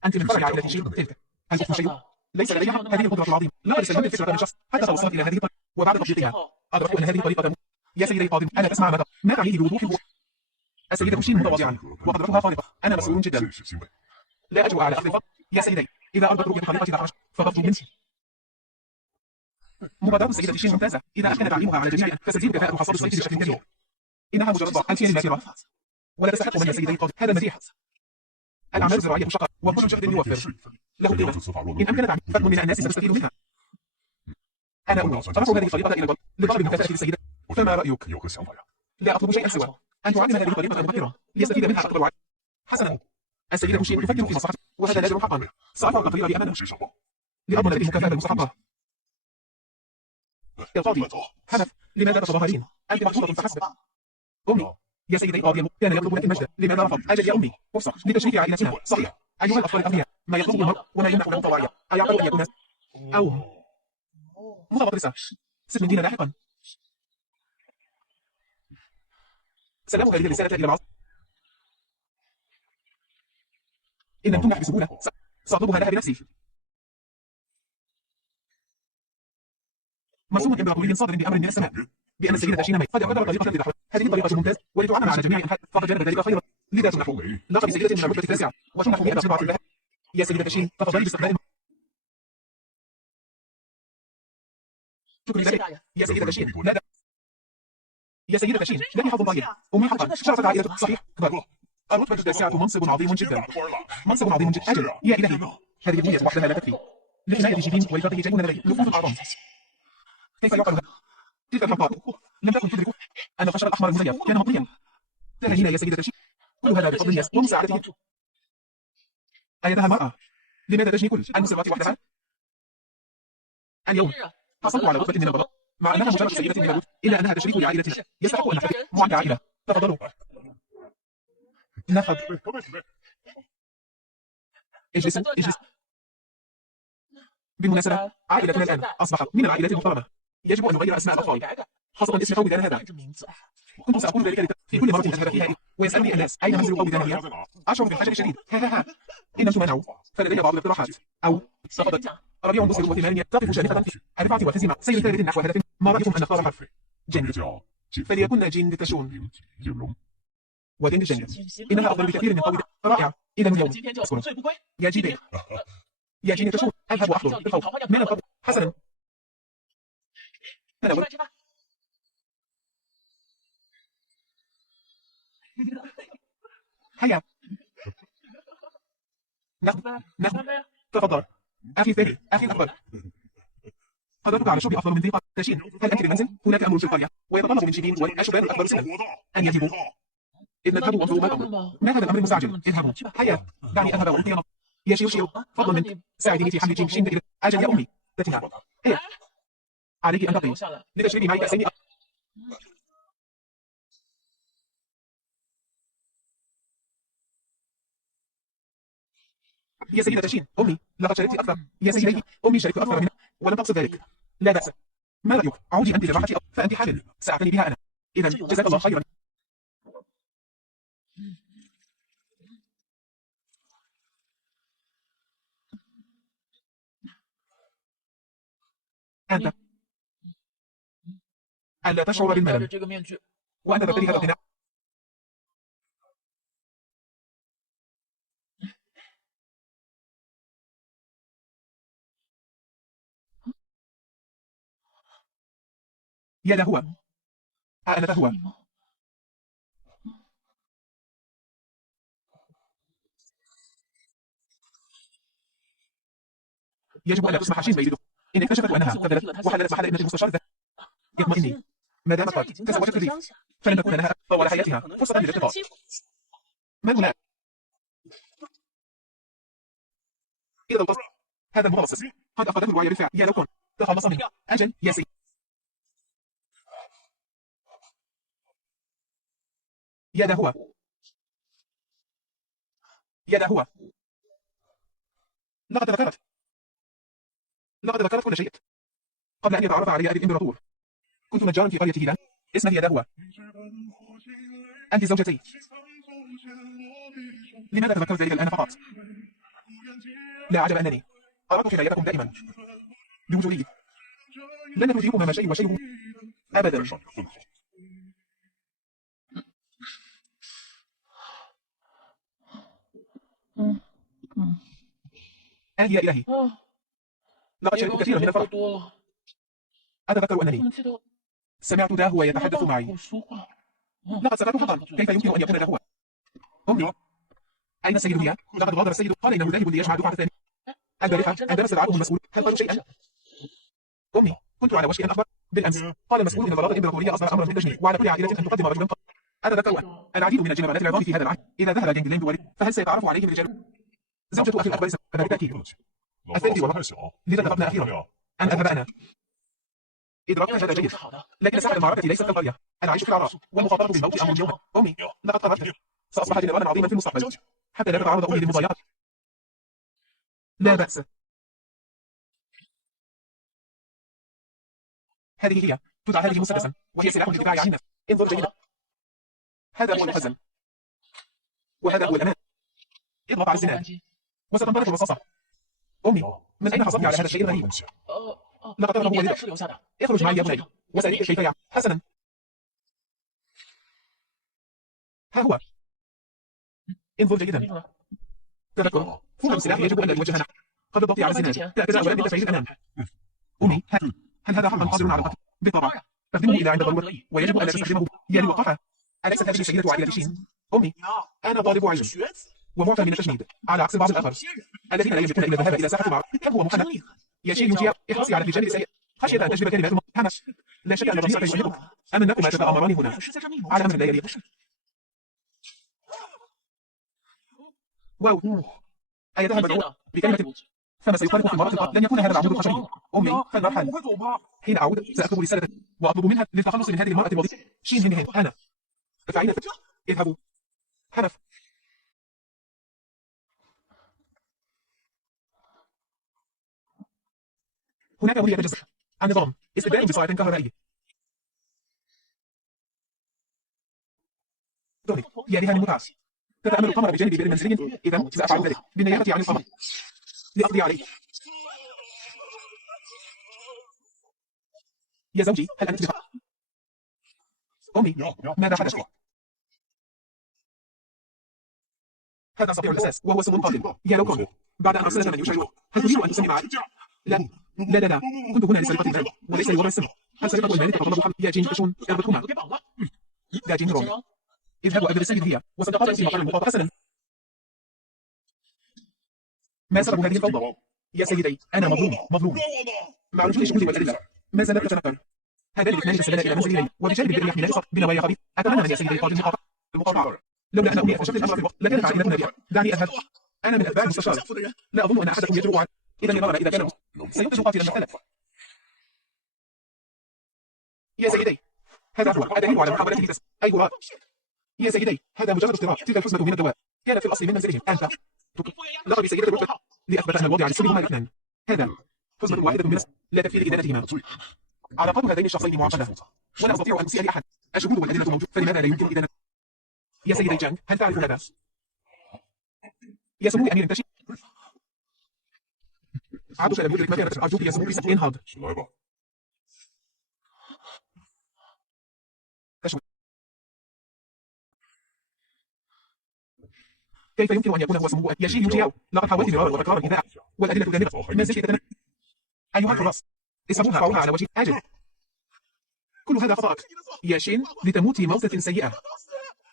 أنت من فرع عائلة شين تلك؟ هل تخفى شيء؟ ليس لدي حق هذه القدرة العظيمة. لقد استخدمت الفكرة من شخص حتى توصلت إلى هذه الطريقة وبعد تطبيقها أدركت أن هذه الطريقة تموت. يا سيدي قادم أنا تسمع ما تعنيه بوضوح السيدة شين متواضعا وقدرتها خارقة. أنا مسؤول جدا. لا أجرؤ على أخذ الفضل. يا سيدي إذا أردت رؤية خليقتي لا حرج فطلبت منك. مبادرة السيدة شين ممتازة. إذا أمكن تعليمها على الجميع فستزيد كفاءة حصاد الصيف بشكل كبير. إنها مجرد أنفية ماثرة ولا تستحق من يا سيدي قادم هذا المديح. الأعمال الزراعية مشقة وكل جهد يوفر له قيمة. إن أمكن تعليم فرد من الناس ستستفيد منها. أنا أرفع هذه الطريقة إلى البلد لطلب المكافأة للسيدة. فما رأيك؟ لا أطلب شيئا سوى أن تعلم هذه الطريقة المبكرة ليستفيد منها أكبر وعي. حسنا السيدة شين تفكر في مصلحتي وهذا نادر حقا. سأرفع التقرير بأمانة لأضمن لديه المكافأة المستحقة. القاضي حدث لماذا تتظاهرين؟ أنت محظوظة فحسب. أمي يا سيدي قاضي كان يطلب لك المجد لماذا رفض؟ أجل يا أمي فرصة لتشريك عائلتنا. صحيح أيها الأطفال الأغنياء ما يطلبه المرء وما يمنح له طواعية أيعقل أن يكون أو متبطرسة سف من دين لاحقا. سلام هذه الرسالة إلى بعض. إن لم تنجح بسهولة سأطلبها لها بنفسي. مرسوم إمبراطوري صادر بأمر من السماء بأن السيدة شين ميت قد ابتكر طريقة للحرب. هذه الطريقة ممتازة ولتعمم على جميع أنحاء فقد جرب ذلك خيرا لذا تمنح لقب سيدة من الرتبة التاسعة وتمنح 100 قطعة ذهب. يا سيدة شين تفضلي باستقبال. شكرا لك يا سيدة شين. لا يا سيدة شين لك حظ طيب. أمي حقا شرفت عائلة صحيح كبر. الرتبة التاسعة منصب عظيم جدا. منصب عظيم جدا. أجل يا إلهي هذه الدنيا وحدها لا تكفي لحماية جيبين ولفرض يجيبون لدي لفوف الأعظام. كيف يعقل تلك الحلقات لم تكن تدرك أن القشر الأحمر المزيف كان مطليا. تهانينا يا سيدة شين كل هذا بفضل الناس ومساعدته. أيتها المرأة لماذا تجني كل المسرات وحدها؟ اليوم حصلت على رتبة من البراء مع أنها مجرد سيدة من الوجود إلا أنها تشريك لعائلتنا يستحق أن نحتفل معك كعائلة. تفضلوا ناخذ. اجلسوا اجلسوا بالمناسبة عائلتنا الآن أصبحت من العائلات المحترمة. يجب أن نغير أسماء الأطفال، خاصة اسم قومنا هذا. كنت سأقول ذلك في كل مرة أذهب فيها ويسألني الناس أين منزل قومنا هي. أشعر بالحجر الشديد. ها ها ها. إن لم تمنعوا فلدي بعض الاقتراحات. أو تفضل. ربيع مبصر وثمانية تقف شامخة في الرفعة والتزمة سير ثالث نحو هدف. ما رأيكم أن نختار حرف جند؟ فليكن جند تشون ودين جند. إنها أفضل بكثير من قوة. رائعة. إذا اليوم أذكر يا جيبي يا جيني تشون أذهب وأحضر بالخوف من القبر. حسنا. تناول. هيا. نعم. تفضل. أخي الثاني، أخي الأكبر. قدرتك على الشرب أفضل من ذي تشين. هل أنت بالمنزل؟ هناك أمر في القرية ويتطلب من جيبين والشباب الأكبر سنا أن يذهبوا. إذ نذهب وانظروا ما الأمر. ما هذا الأمر المستعجل؟ اذهبوا. هيا. دعني أذهب وألقي نظر. يا شيو فضلا منك ساعديني في حمل جيم شين إلى أجل يا أمي. تتنا. هيا. عليك أن تقضي لتشربي معي كأسين. يا سيدة شين أمي لقد شربت أكثر. يا سيدتي أمي شربت أكثر منك ولم تقصد ذلك. لا بأس. ما رأيك؟ عودي أنت للراحة فأنت حامل سأعتني بها أنا. إذا جزاك الله خيرا. أنت ألا تشعر بالملل وأنت تبتلي هذا القناع. يا لهو. أنا هو. يجب أن تسمح شين بيده. إن اكتشفت أنها قتلت وحللت محل ابنة المستشار ذات. اطمئني. ما دامت قد تزوجت الريف فلن تكون لها طوال حياتها فرصة للارتباط. من هنا؟ إذا القصد هذا المتوسط قد أفقدته الوعي بالفعل. يا لو كنت تخلص منه. أجل يا سيد. يا ده هو. يا ده هو. لقد ذكرت كل شيء قبل أن يتعرف علي أبي الإمبراطور. كنت نجارا في قرية هيلان اسمه يا ده هو. أنت زوجتي. لماذا تذكرت ذلك الآن فقط؟ لا عجب أنني أردت حمايتكم دائما بوجودي. لن نكن فيكم ما شيء وشيء أبدا. يا إلهي لقد شربت كثيرا من الفرح. أتذكر أنني سمعت ده هو يتحدث معي. لقد سمعت حقا. كيف يمكن أن يكون ده هو؟ أمي أين السيد هي؟ لقد غادر السيد. قال إنه ذاهب ليجمع دفعة الثانية. البارحة عندما استدعاهم المسؤول هل قالوا شيئا؟ أمي كنت على وشك أن أخبر بالأمس. قال المسؤول إن بلاط الإمبراطورية أصدر أمرا بالتجنيد وعلى كل عائلة أن تقدم رجلا. أتذكر العديد من الجنرالات العظام في هذا العهد إذا ذهب جنجلين بوالد فهل سيتعرف عليهم رجال؟ زوجة أخي الأكبر بالتأكيد. الثالث والله لذا اتفقنا أخيرا أن أذهب أنا. إدراك هذا جيد لكن ساحة المعركة ليست كالقرية. العيش في العراء والمخاطرة بالموت أمر يوما. أمي لقد قررت سأصبح جنرالا عظيما في المستقبل حتى لا تتعرض أمي للمضايقات. لا بأس. هذه هي تدعى هذه مسدسا وهي سلاح للدفاع عن النفس. انظر جيدا. هذا هو المخزن وهذا هو الأمان. اضغط على الزناد وستنطلق الرصاصة. أمي من أين حصلت على هذا الشيء الغريب؟ لقد طلبه والدك. اخرج معي يا بني وسأليك كيف يعمل. حسنا. ها هو. انظر جيدا. تذكر فوق السلاح يجب أن يوجه نحو قبل الضغط على الزناد تأكد أولا من تفعيل الأمام. أمي هل هذا حقا قادر على القتل؟ بالطبع. تخدمه إلى عند الضرورة ويجب أن لا تستخدمه يا للوقاحة. أليست هذه سيدة عائلة شين؟ أمي أنا طالب علم ومعفى من التشميد على عكس بعض الآخر الذين لا يملكون إلا الذهاب إلى ساحة المعركة. كم هو محمد؟ يا شين يوجيا احرصي على الرجال السيء خشية أن تجلب كلمات همس. لا شك أن ضميرك يؤيدك أنكما تتآمران هنا على أمر لا يليق. واو أيتها مدعو بكلمة فما سيخالف في المرة لن يكون هذا العمود الخشبي. أمي فالمرحل حين أعود سأكتب رسالة وأطلب منها للتخلص من هذه المرأة الوظيفة. شين هن أنا فعين اذهبوا هدف هناك أمر يتجزأ. النظام استبدال بسرعة كهربائية. دوري يا رهان المتعة. تتأمل القمر بجانب بئر منزلي. إذا سأفعل ذلك بالنيابة عن القمر لأقضي عليه. يا زوجي هل أنت بخير؟ أمي ماذا حدث لي؟ هذا صفيع الأساس وهو سم قاتل. يا لو كنت بعد أن أرسلت من يشعرك هل تريد أن تسمي معي؟ لا لا لا لا كنت هنا لسرقة المال وليس لوضع السم. هل سرقة المال تتطلب حمل يا جين فشون اربطهما. يا جين رومي اذهب وأبر السيد هي وستقابل في مقر المقاطعة حسنا. ما سبب هذه الفوضى؟ يا سيدي أنا مظلوم مع وجود الشهود والأدلة ما زالت تتنقل. هذان الاثنان تسللا إلى منزل ليلى وبجانب البر يحملان صف بنوايا خبيث. أتمنى من يا سيدي قاضي المقاطعة لولا أن أمي اكتشفت الأمر في الوقت لكانت عائلتنا بها. دعني أذهب. أنا من أتباع المستشار. لا أظن أن أحدكم يجرؤ عن إذا نظرنا إذا كان سينتج قاتلا محتلا. يا سيدي هذا هو الدليل على محاولته أي هراء. يا سيدي هذا مجرد افتراء. تلك الحزمة من الدواء كانت في الأصل من منزلهم. أنت لقب سيدة الرتبة لأثبت أن الوضع لسببهما الاثنان. هذا حزمة واحدة من لا تكفي لإدانتهما. علاقات هذين الشخصين معقدة ولا أستطيع أن أسيء لأحد. الشهود والأدلة موجود فلماذا لا يمكن إدانته؟ يا سيدي جانغ هل تعرف هذا؟ يا سمو أمير انتشي عبدك لم يدرك مكانك. أرجوك يا سمو انهض. كيف يمكن أن يكون هو سمو يا شي يوجياو؟ لقد حاولت مرارا وتكرارا إذاعة والأدلة جانبة ما زلت تتنبأ. أيها الحراس اسحبوها فورها على وجه أجل. كل هذا خطأك يا شين لتموتي موتة سيئة.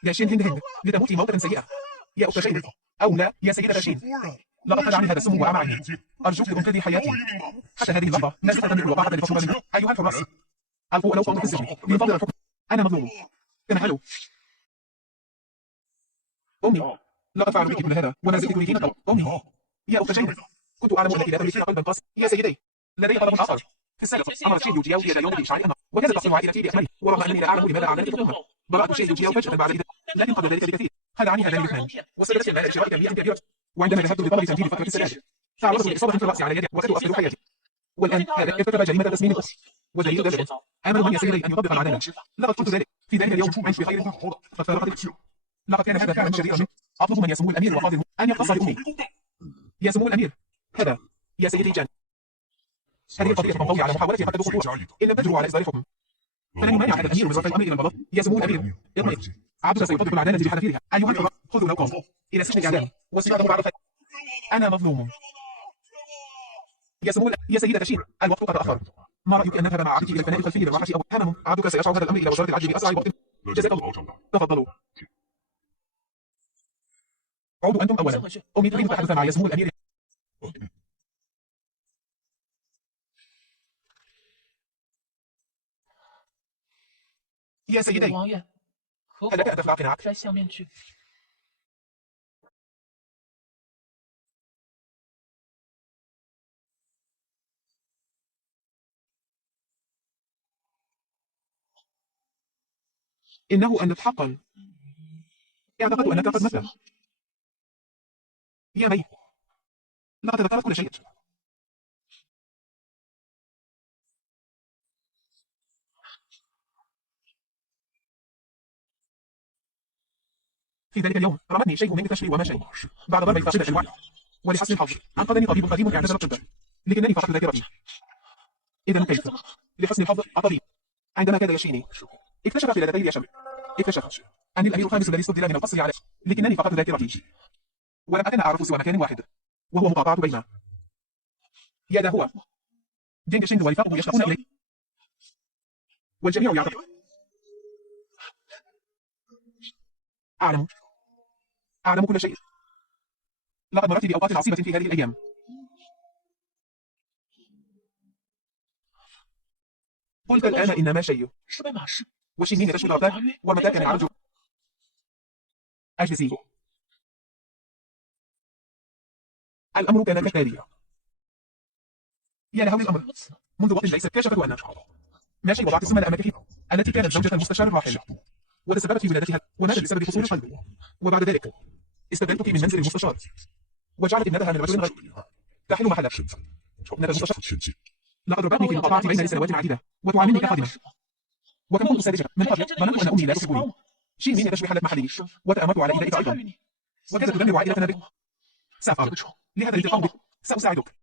يا شين هند لتموتي موتة سيئة. يا أخت شين أو لا يا سيدة شين لقد خدعني هذا السم وأعمى عيني. أرجوك لأنقذي حياتي. حتى هذه اللحظة ما زلت أتمنى الوقاحة لفصل مني. أيها الحراس ألقوا لو صوت في السجن لينتظر الحكم. أنا مظلوم. تنحلوا. أمي لقد فعلوا بك كل هذا وما زلت تريدين الطلب. أمي يا أخت شين كنت أعلم أنك لا تملكين قلبا قاسي. يا سيدي لدي طلب آخر. في السابق أمرت شي يوجياو يد يوم بإشعاع الأمر وكانت تحصل عائلتي بأكمله ورغم أنني لا أعلم لماذا أعلنت حكمها براءة شي يوجياو فجأة بعد ذلك لكن قبل ذلك بكثير خدعني هذان الاثنان وسددت المال لشراء كمية كبيرة. وعندما ذهبت لطلب تمديد فترة السداد تعرضت لإصابة في رأسي على يدي وكدت أفقد حياتي. والآن هذا ارتكب جريمة تسمين القتل ودليل ذلك آمل من يا سيدي أن يطبق العدالة. لقد قلت ذلك في ذلك اليوم عشت بخير قد فارقت. لقد كان هذا فعلا شريرا منه. أطلب من يا سمو الأمير وقاضي أن يقتص لأمي. يا سمو الأمير هذا يا سيدي جان هذه القضية تنطوي على محاولة حد الخطوة إن لم تجروا على إصدار الحكم فلن يمانع هذا الأمير من رفع الأمر إلى القضاء. يا سمو الأمير اطلق عبدك سيطبق العدالة بحذافيرها. أيها الحراس خذوا نوقف إلى سجن الإعدام واستعاضوا بعد الخير. أنا مظلوم. يا سمو يا سيدة شين الوقت قد تأخر. ما رأيك أن نذهب مع عبدك إلى الفناء الخلفي للراحة أو همم؟ عبدك سيشعر هذا الأمر إلى وزارة العدل بأسرع وقت. جزاك الله. تفضلوا. عودوا أنتم أولا. أمي تريد التحدث مع يا سمو الأمير. يا سيدي هل لك أن تخلع قناعك؟ إنه أن حقا اعتقدت أنك قد مت. يا مي لقد تذكرت كل شيء. في ذلك اليوم رمتني شيء من التشري وما شيء بعد ضرب فاشلة الوعي ولحسن الحظ أنقذني طبيب قديم اعتزل الطب لكنني فقدت ذاكرتي. إذا كيف؟ لحسن الحظ الطبيب عندما كاد يشفيني اكتشف خلال ليلتي اليشم اكتشف أني الأمير الخامس الذي استبدل من القصر عليه لكنني فقدت ذاكرتي ولم أكن أعرف سوى مكان واحد وهو مقاطعة بين يا ده هو جينغ شينغ ورفاقه يشتاقون إليه والجميع يعتقد. أعلم كل شيء. لقد مررت بأوقات عصيبة في هذه الأيام. قلت الآن إن ما شيء وشينين تشمل أرتاح ومتى كان يعرج أجلسي. الأمر كان كالتالي. يا لهول الأمر منذ وقت ليس كشفت أن ماشي وضعت السم الأمامك فيه التي كانت زوجة المستشار الراحل وتسببت في ولادتها وماتت بسبب فصول القلب. وبعد ذلك استبدلتك من منزل المستشار وجعلت ابنتها من رجل غير تحل محلك. ابنة المستشار لقد ربتني في المقاطعة بين سنوات عديدة وتعاملني كخادمة. وكم كنت ساذجة من قبل. ظننت أن أمي لا تحبني. شيء من تشوي حلت محلي وتأملت على إيذائك أيضا. وكذا تدمر عائلتنا بك. سأفعل. لهذا الالتقاء بك سأساعدك.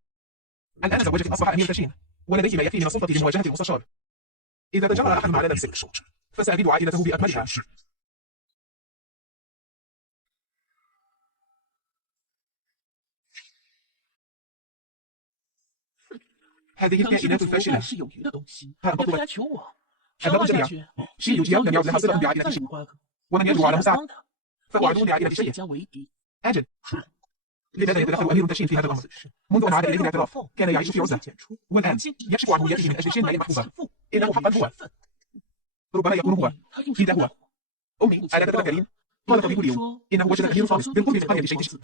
الآن زوجك أصبح أمير تشين ولديك ما يكفي من السلطة لمواجهة المستشار. إذا تجرأ أحد على نفسك فسأبيد عائلته بأكملها. هذه الكائنات الفاشلة. هربطوا بك. الباب الجميع. شي يوجياو لم يعد لها صلة بعائلة شي. ومن يدعو على مساعدة فهو عدو لعائلة شي. أجل. لماذا يتدخل أمير تشين في هذا الأمر؟ منذ أن عاد إليه الاعتراف كان يعيش في عزلة والآن يكشف عن هويته من أجل شيء غير محفوظة. إنه حقا هو. ربما يكون هو. إذا هو. أمي ألا تتذكرين؟ قال طبيب اليوم إنه وجد أمير خالص بالقرب من قرية شيتشي.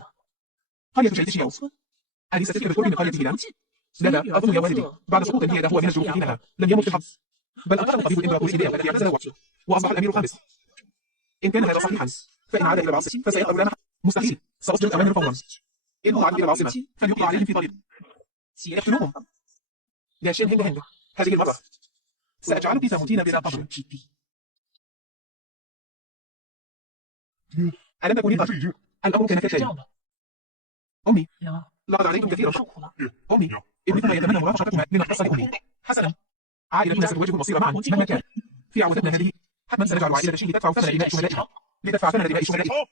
قرية شيتشيو. أليس تلك بالقرب من قرية هيلان؟ لا أظن يا والدي بعد سقوط الهيئة هو من الجروح حينها لم يمت في الحبس بل أنقذه طبيب الإمبراطورية الذي اعتزل وأصبح الأمير الخامس. إن كان هذا صحيحا فإن عاد إلى العاصمة فسيظهر لنا مستحيل. سأصدر الأوامر فورا. إنهم عادوا إلى العاصمة فليقضى عليهم في طريق. يقتلوهم. يا شين هند هند هذه المرة سأجعلك تموتين بلا قبر. ألم تكوني قد الأمر كان كالتالي. أمي لقد عليتم كثيرا. أمي ابنكما يتمنى مرافقتكما لنتصل أمي. حسنا عائلتنا ستواجه المصير معا مهما كان. في عودتنا هذه حتما سنجعل عائلة شيء تدفع ثمن دماء شهدائها. لتدفع ثمن دماء شهدائها.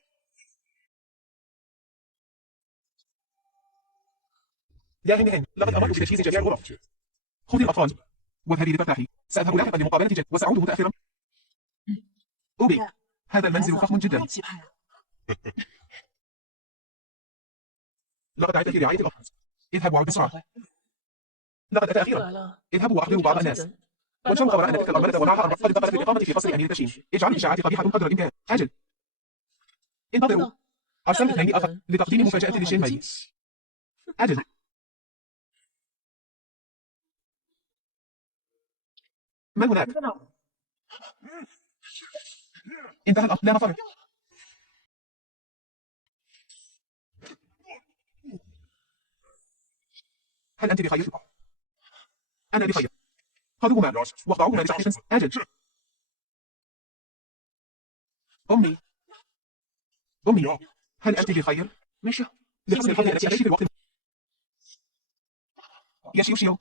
يا هند هند لقد أمرت بتجهيز جميع الغرف. خذي الأطفال واذهبي لترتاحي. سأذهب لاحقا لمقابلة جد وسأعود متأخرا. أوبي هذا المنزل فخم جدا. لقد عدت في رعاية الأطفال. اذهب وعد بسرعة. لقد أتى أخيرا. اذهبوا وأخبروا بعض الناس. وانشروا خبر أن تلك الأرملة ومعها أمر قد انتقلت للإقامة في قصر أمير تشين. اجعلوا الإشاعات قبيحة قدر الإمكان. أجل. انتظروا. أرسلت اثنين آخر لتقديم مفاجأة لشين ماي. أجل. من هناك؟ انتهى الأمر لا مفر. هل أنت بخير؟ أنا بخير. خذوهما واقطعوهما لشخص. أجل. أمي هل أنت بخير؟ لحسن الحظ التي أتيت في الوقت. يا شيوشيو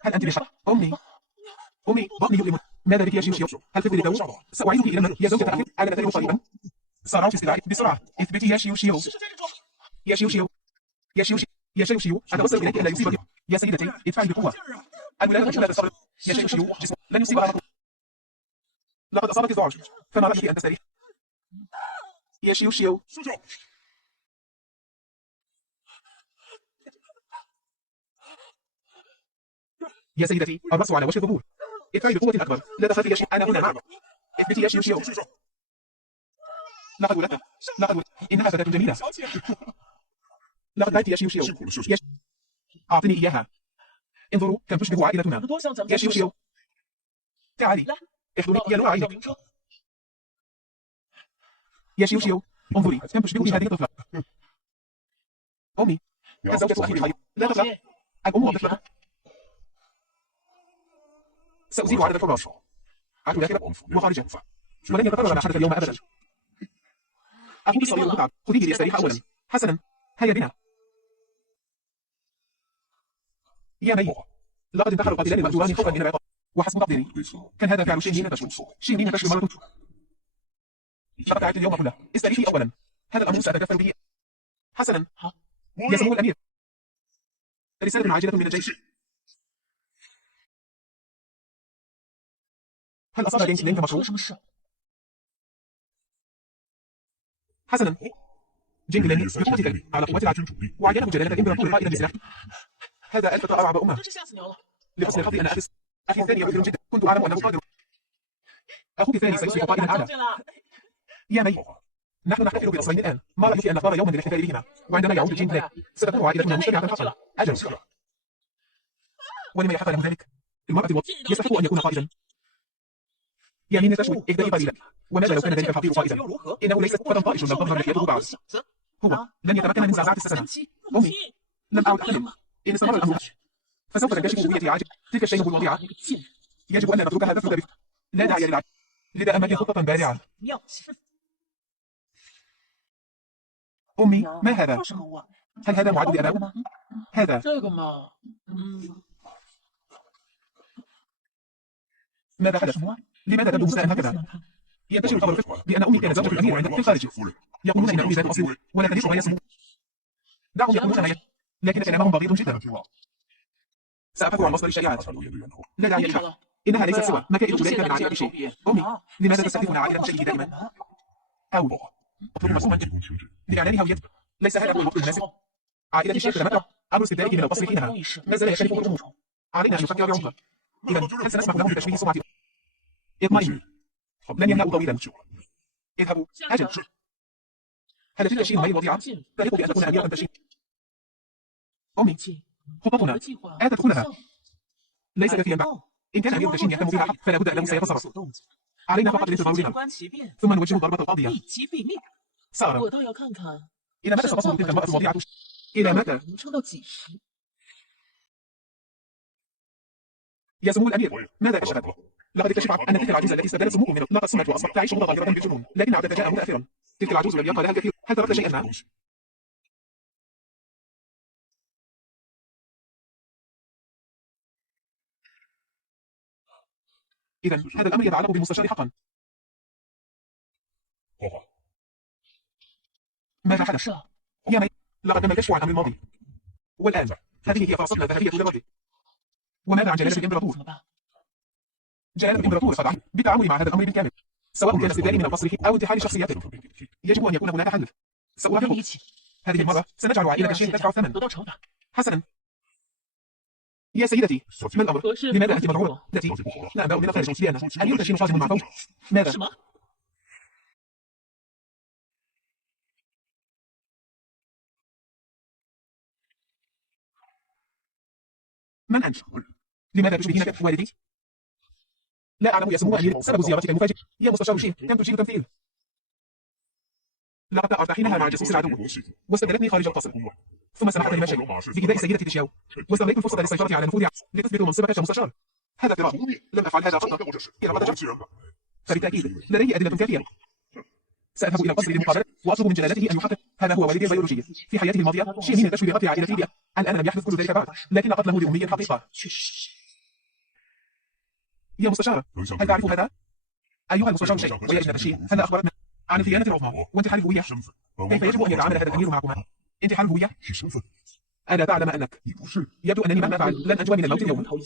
هل أنت بخير؟ أمي بطني يؤلم. ماذا بك يا شيوشيو؟ هل تفضل الدور؟ سأعيدك إلى المنزل يا زوجة أخي. أنا نترك قريبا. سأرى في استدعائك بسرعة. اثبتي يا شيوشيو. يا شيوشيو أتوسل إليك ألا يصيبك. يا سيدتي ادفعي بقوة. الولادة لا تستغرق. يا شيوشيو جسم لن يصيبها مطلوب. لقد أصابك الذعر فما رأيك أن تستريح؟ يا شيوشيو يا سيدتي الرأس على وجه الظهور. ادفعي بقوة أكبر. لا تخافي يا شيوشيو أنا هنا معك. اثبتي يا شيوشيو. لقد ولدت. إنها فتاة جميلة. لقد بات يا شيوشيو. أعطني إياها. انظروا كم تشبه عائلتنا. يا شيوشيو تعالي احضري يا نور عينك. يا شيوشيو انظري كم تشبه هذه الطفلة. أمي الزوجة أخي بخير. لا تفرح. الأم والطفلة. سأزيد عدد الحراس. عدوا داخلا وخارجا ولن يتكرر ما حدث اليوم أبدا. أخوك الصغير متعب. خذيه ليستريح أولا. حسنا هيا بنا. يا مي لقد انتحر القاتلان المأجوران خوفا من العقاب وحسب تقديري كان هذا فعل شيرين تشو. شيرين تشو مرة. لقد تعبت اليوم كله. استريحي أولا. هذا الأمر سأتكفل به. حسنا يا سمو الأمير رسالة عاجلة من الجيش. هل أصاب جينس لينك مشروع؟ حسنا جينك لينك بقوتك على قوة العدل وعينه جلالة الإمبراطور قائدا بسلاح. هذا ألفت أرعب أمه. لحسن الحظ أن أخي الثاني مثير جدا. كنت أعلم أنه قادر. أخوك الثاني سيصبح قائدا أعلى. يا مي نحن نحتفل بنصرين الآن. ما رأيك أن نختار يوما للاحتفال بهما وعندما يعود جين بلاك ستكون عائلتنا مجتمعة حقا. أجل. ولما يحق له ذلك المرأة يستحق أن يكون قائدا. يا مين تشوي اهدئي قليلا. وماذا لو كان ذلك الحقير قائدا؟ إنه ليس فتى طائش بل ظهر لحيته بعد. هو لن يتمكن من زعزعة السسنة. أمي لم أعد أحلم. إن استمر الأمر فسوف تنكشف هويتي عاجل. تلك الشيء الوضيعة يجب أن لا نتركها تفلت بك. لا داعي للعب. لذا أمامي خطة بارعة. أمي، ما هذا؟ هل هذا معد لأباء؟ هذا ماذا حدث؟ لماذا تبدو مستاء هكذا؟ ينتشر الخبر بأن أمي كانت زوجة الأمير عندك في الخارج. يقولون إن أمي ذات أصيل ولا تدرس ما يسمو. دعهم يقولون ما لكن كلامهم بغيض جدا. سأبحث عن مصدر الشائعات. لا داعي للبحث. إنها ليست سوى مكائد أولئك من عائلة شيء. أمي، لماذا تستهدفون عائلة شيء دائما؟ أو أطلب مرسوما لإعلان هوية. ليس هذا هو الوقت المناسب. عائلة الشيخ تتمتع أمر استبدالك من القصر حينها. ما زال يختلف الأمور. علينا أن نفكر بعمق. إذا هل سنسمح لهم بتشويه سمعتهم؟ اطمئن. لن يملأوا طويلا. اذهبوا. أجل. هل تلك الشيء غير وضيعة؟ تليق بأن تكون أميرة تشين. أمي، خطتنا أتدخلها. ليس كافيا بعد. إن كان أمير تشين يهتم بها حق فلا بد أنه سيتصرف. علينا فقط الانتظار بها ثم نوجه ضربة القاضية. سارة، إلى متى ستصل تلك المرأة الوضيعة؟ إلى متى؟ يا سمو الأمير، ماذا كشفت؟ لقد اكتشفت أن تلك العجوز التي استبدلت سموه منه لقد سمت وأصبحت تعيش متظاهرة بالجنون، لكن عودتها جاء متأخرا. تلك العجوز لم يبقى لها الكثير. هل تركت شيئا ما؟ إذا هذا الأمر يتعلق بالمستشار حقا. ماذا حدث؟ يا مي، لقد تم الكشف عن أمر الماضي. والآن هذه هي فرصتنا الذهبية للرد. وماذا عن جلالة الإمبراطور؟ جلالة الإمبراطور قد عمل بالتعامل مع هذا الأمر بالكامل، سواء كان استبدال من القصر أو انتحال شخصيته. يجب أن يكون هناك حل. سأوافقك. هذه المرة سنجعل عائلة الشيخ تدفع الثمن. حسنا. يا سيدتي، ما الأمر؟ لماذا أنت مذعورة؟ التي لا أنبأ من الخارج بأن أمير تشين قادم مع فوج. ماذا؟ من أنت؟ لماذا تشبهين والدي؟ لا أعلم يا سمو الأمير سبب زيارتك المفاجئ. يا مستشار شين، كم تجيد التمثيل؟ لقد تأرت حينها مع جاسوس العدو واستبدلتني خارج القصر، ثم سمحت لما شيء بإيذاء سيدتي تشياو، واستغليت الفرصة للسيطرة على نفوذ لتثبت منصبك كمستشار. هذا اضطراب. لم أفعل هذا خطأ. لقد أجبت. فبالتأكيد لدي أدلة كافية. سأذهب إلى القصر للمقابلة وأطلب من جلالته أن يحقق. هذا هو والدي البيولوجي. في حياته الماضية شين تشوي بقتل عائلتي بها. الآن لم يحدث كل ذلك بعد، لكن قتله لأمي حقيقة. يا مستشار، هل تعرف هذا؟ أيها المستشار شيء ويا ابنة الشيء، هل أخبرتنا عن الخيانة العظمى وانتحال الهوية؟ كيف يجب أن يتعامل هذا الأمير معكما؟ انتحال الهوية؟ ألا تعلم أنك يبدو أنني مهما فعل لن أنجو من الموت اليوم.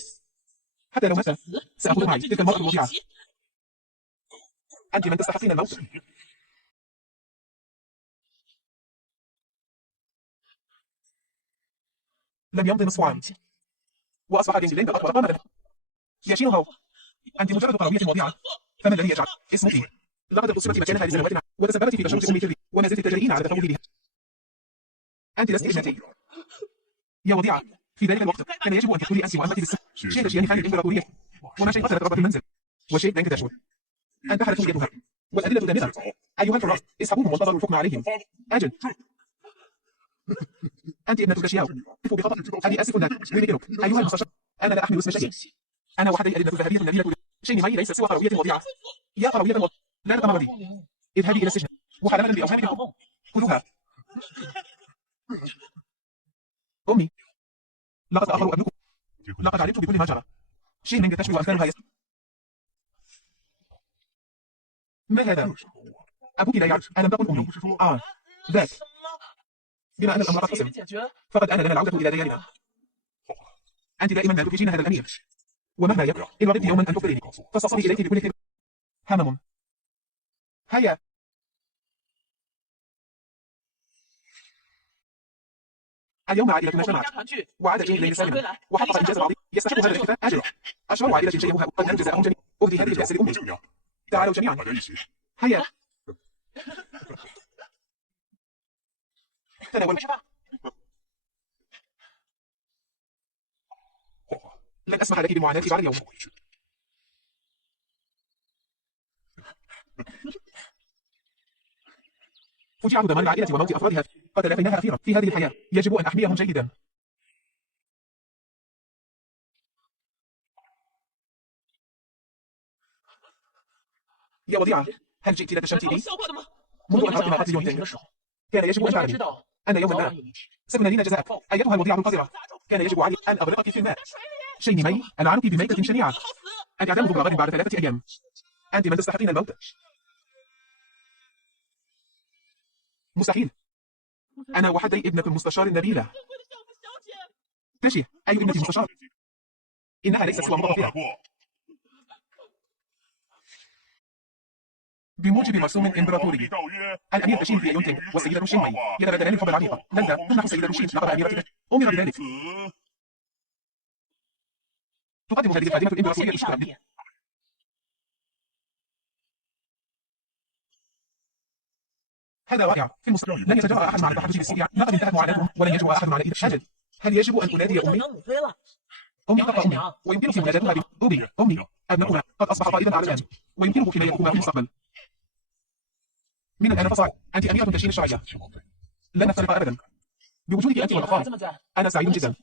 حتى لو مات سأخذ معي تلك المرأة الوضيعة. أنت من تستحقين الموت. لم يمض نصف عام وأصبح دينجلينغ أطول قامة. يا شين هاو، أنت مجرد قروية وضيعة. فما الذي يجعل اسمك؟ لقد اغتصبت مكانها لسنوات وتسببت في تشوش أمي تري وما زلت تجرئين على تفوه بها. أنت لست ابنتي يا وضيعة. في ذلك الوقت كان يجب أن تقتلي أنت وأمتي للسن. شيء تشيان خان الإمبراطورية وما شيء قتلت ربة المنزل وشيء لن تشوه. انتحلت يدها والأدلة دامغة. أيها الحراس اسحبوهم وانتظروا الحكم عليهم. أجل. أنت ابنة كاشياو. كفوا بخطأ. أنا آسف لك ويمكنك. أيها المستشار، أنا لا أحمل اسم شيء. أنا وحدي الأدلة الذهبية النبيلة. شيء ماي ليس سوى قروية وضيعة. يا قروية وضيعة، لا تتمردي. اذهبي إلى السجن محالفة بأوهامك الحب. خذوها. أمي، لقد تأخروا ابنكم. لقد علمت بكل ما جرى. شيء من تشبه أمثالها ما هذا؟ أبوك لا يعرف. ألم تقل أمي؟ ذاك. بما أن الأمر قد حسم فقد آن لنا العودة إلى ديارنا. أنت دائما ما تفرجين هذا الأمير، ومهما يكن إن رددت يوما أن تخبريني فسأصلي إليك بكل خير. همم. هيا. اليوم عائلتنا اجتمعت وعاد جين ليل سالما وحقق إنجاز عظيم يستحق هذا الاحتفال. أجل. أشعر عائلة شيئوها قد أنجز أهم جميع. أهدي هذه الكأس لأمي. تعالوا جميعا. هيا. تناولوا. لن أسمح لك بالمعاناة بعد اليوم. فجعة ضمان العائلة وموت أفرادها قد تلافيناها أخيرا في هذه الحياة. يجب أن أحميهم جيدا. يا وضيعة، هل جئت لتشمتي بي؟ منذ أن أردت ما قتل يومين كان يجب أن تعلمي أن يوما ما ستنالين جزاءك أيتها الوضيعة القذرة. كان يجب علي أن أغرقك في الماء. شيني مي، أنا أعنك بميتة شنيعة. أنت عدم ضرر بعد 3 أيام. أنت من تستحقين الموت. مستحيل. أنا وحدي ابنة المستشار النبيلة. تشي، أي ابنة المستشار؟ إنها ليست سوى متطفلة. بموجب مرسوم إمبراطوري، الأمير تشين في يونتينغ والسيدة شين مي يتبادلان الحب العميق. لندا تمنح السيدة شين لقب أميرتها. أمر بذلك. تقدم هذه الخادمة الإمبراطورية الشكرا. هذا رائع. في المستقبل لن يتجرأ أحد على التحدث بالسريع. لقد انتهت معاناتهم ولن يجرؤ أحد على أجل. هل يجب أن أنادي أمي؟ أمي تبقى أمي، ويمكنك مناداتها بأمي. أمي، ابنكما قد أصبح طالبا أعلى الآن، ويمكنه حمايتكما في المستقبل. من الآن فصاعد، أنت أميرة تشين الشرعية. لن نفترق أبدا. بوجودك أنت والأطفال، أنا سعيد جدا.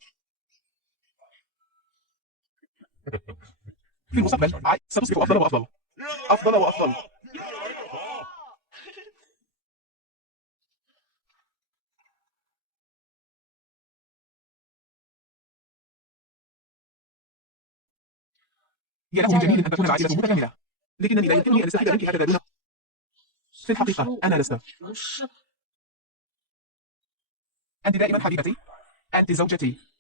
في المستقبل ستصبح أفضل وأفضل. أفضل وأفضل. يا له من جميل أن تكون العائلة متكاملة، لكنني لا يمكنني أن أستفيد منك هكذا دون. في الحقيقة أنا لست. أنت دائما حبيبتي. أنت زوجتي.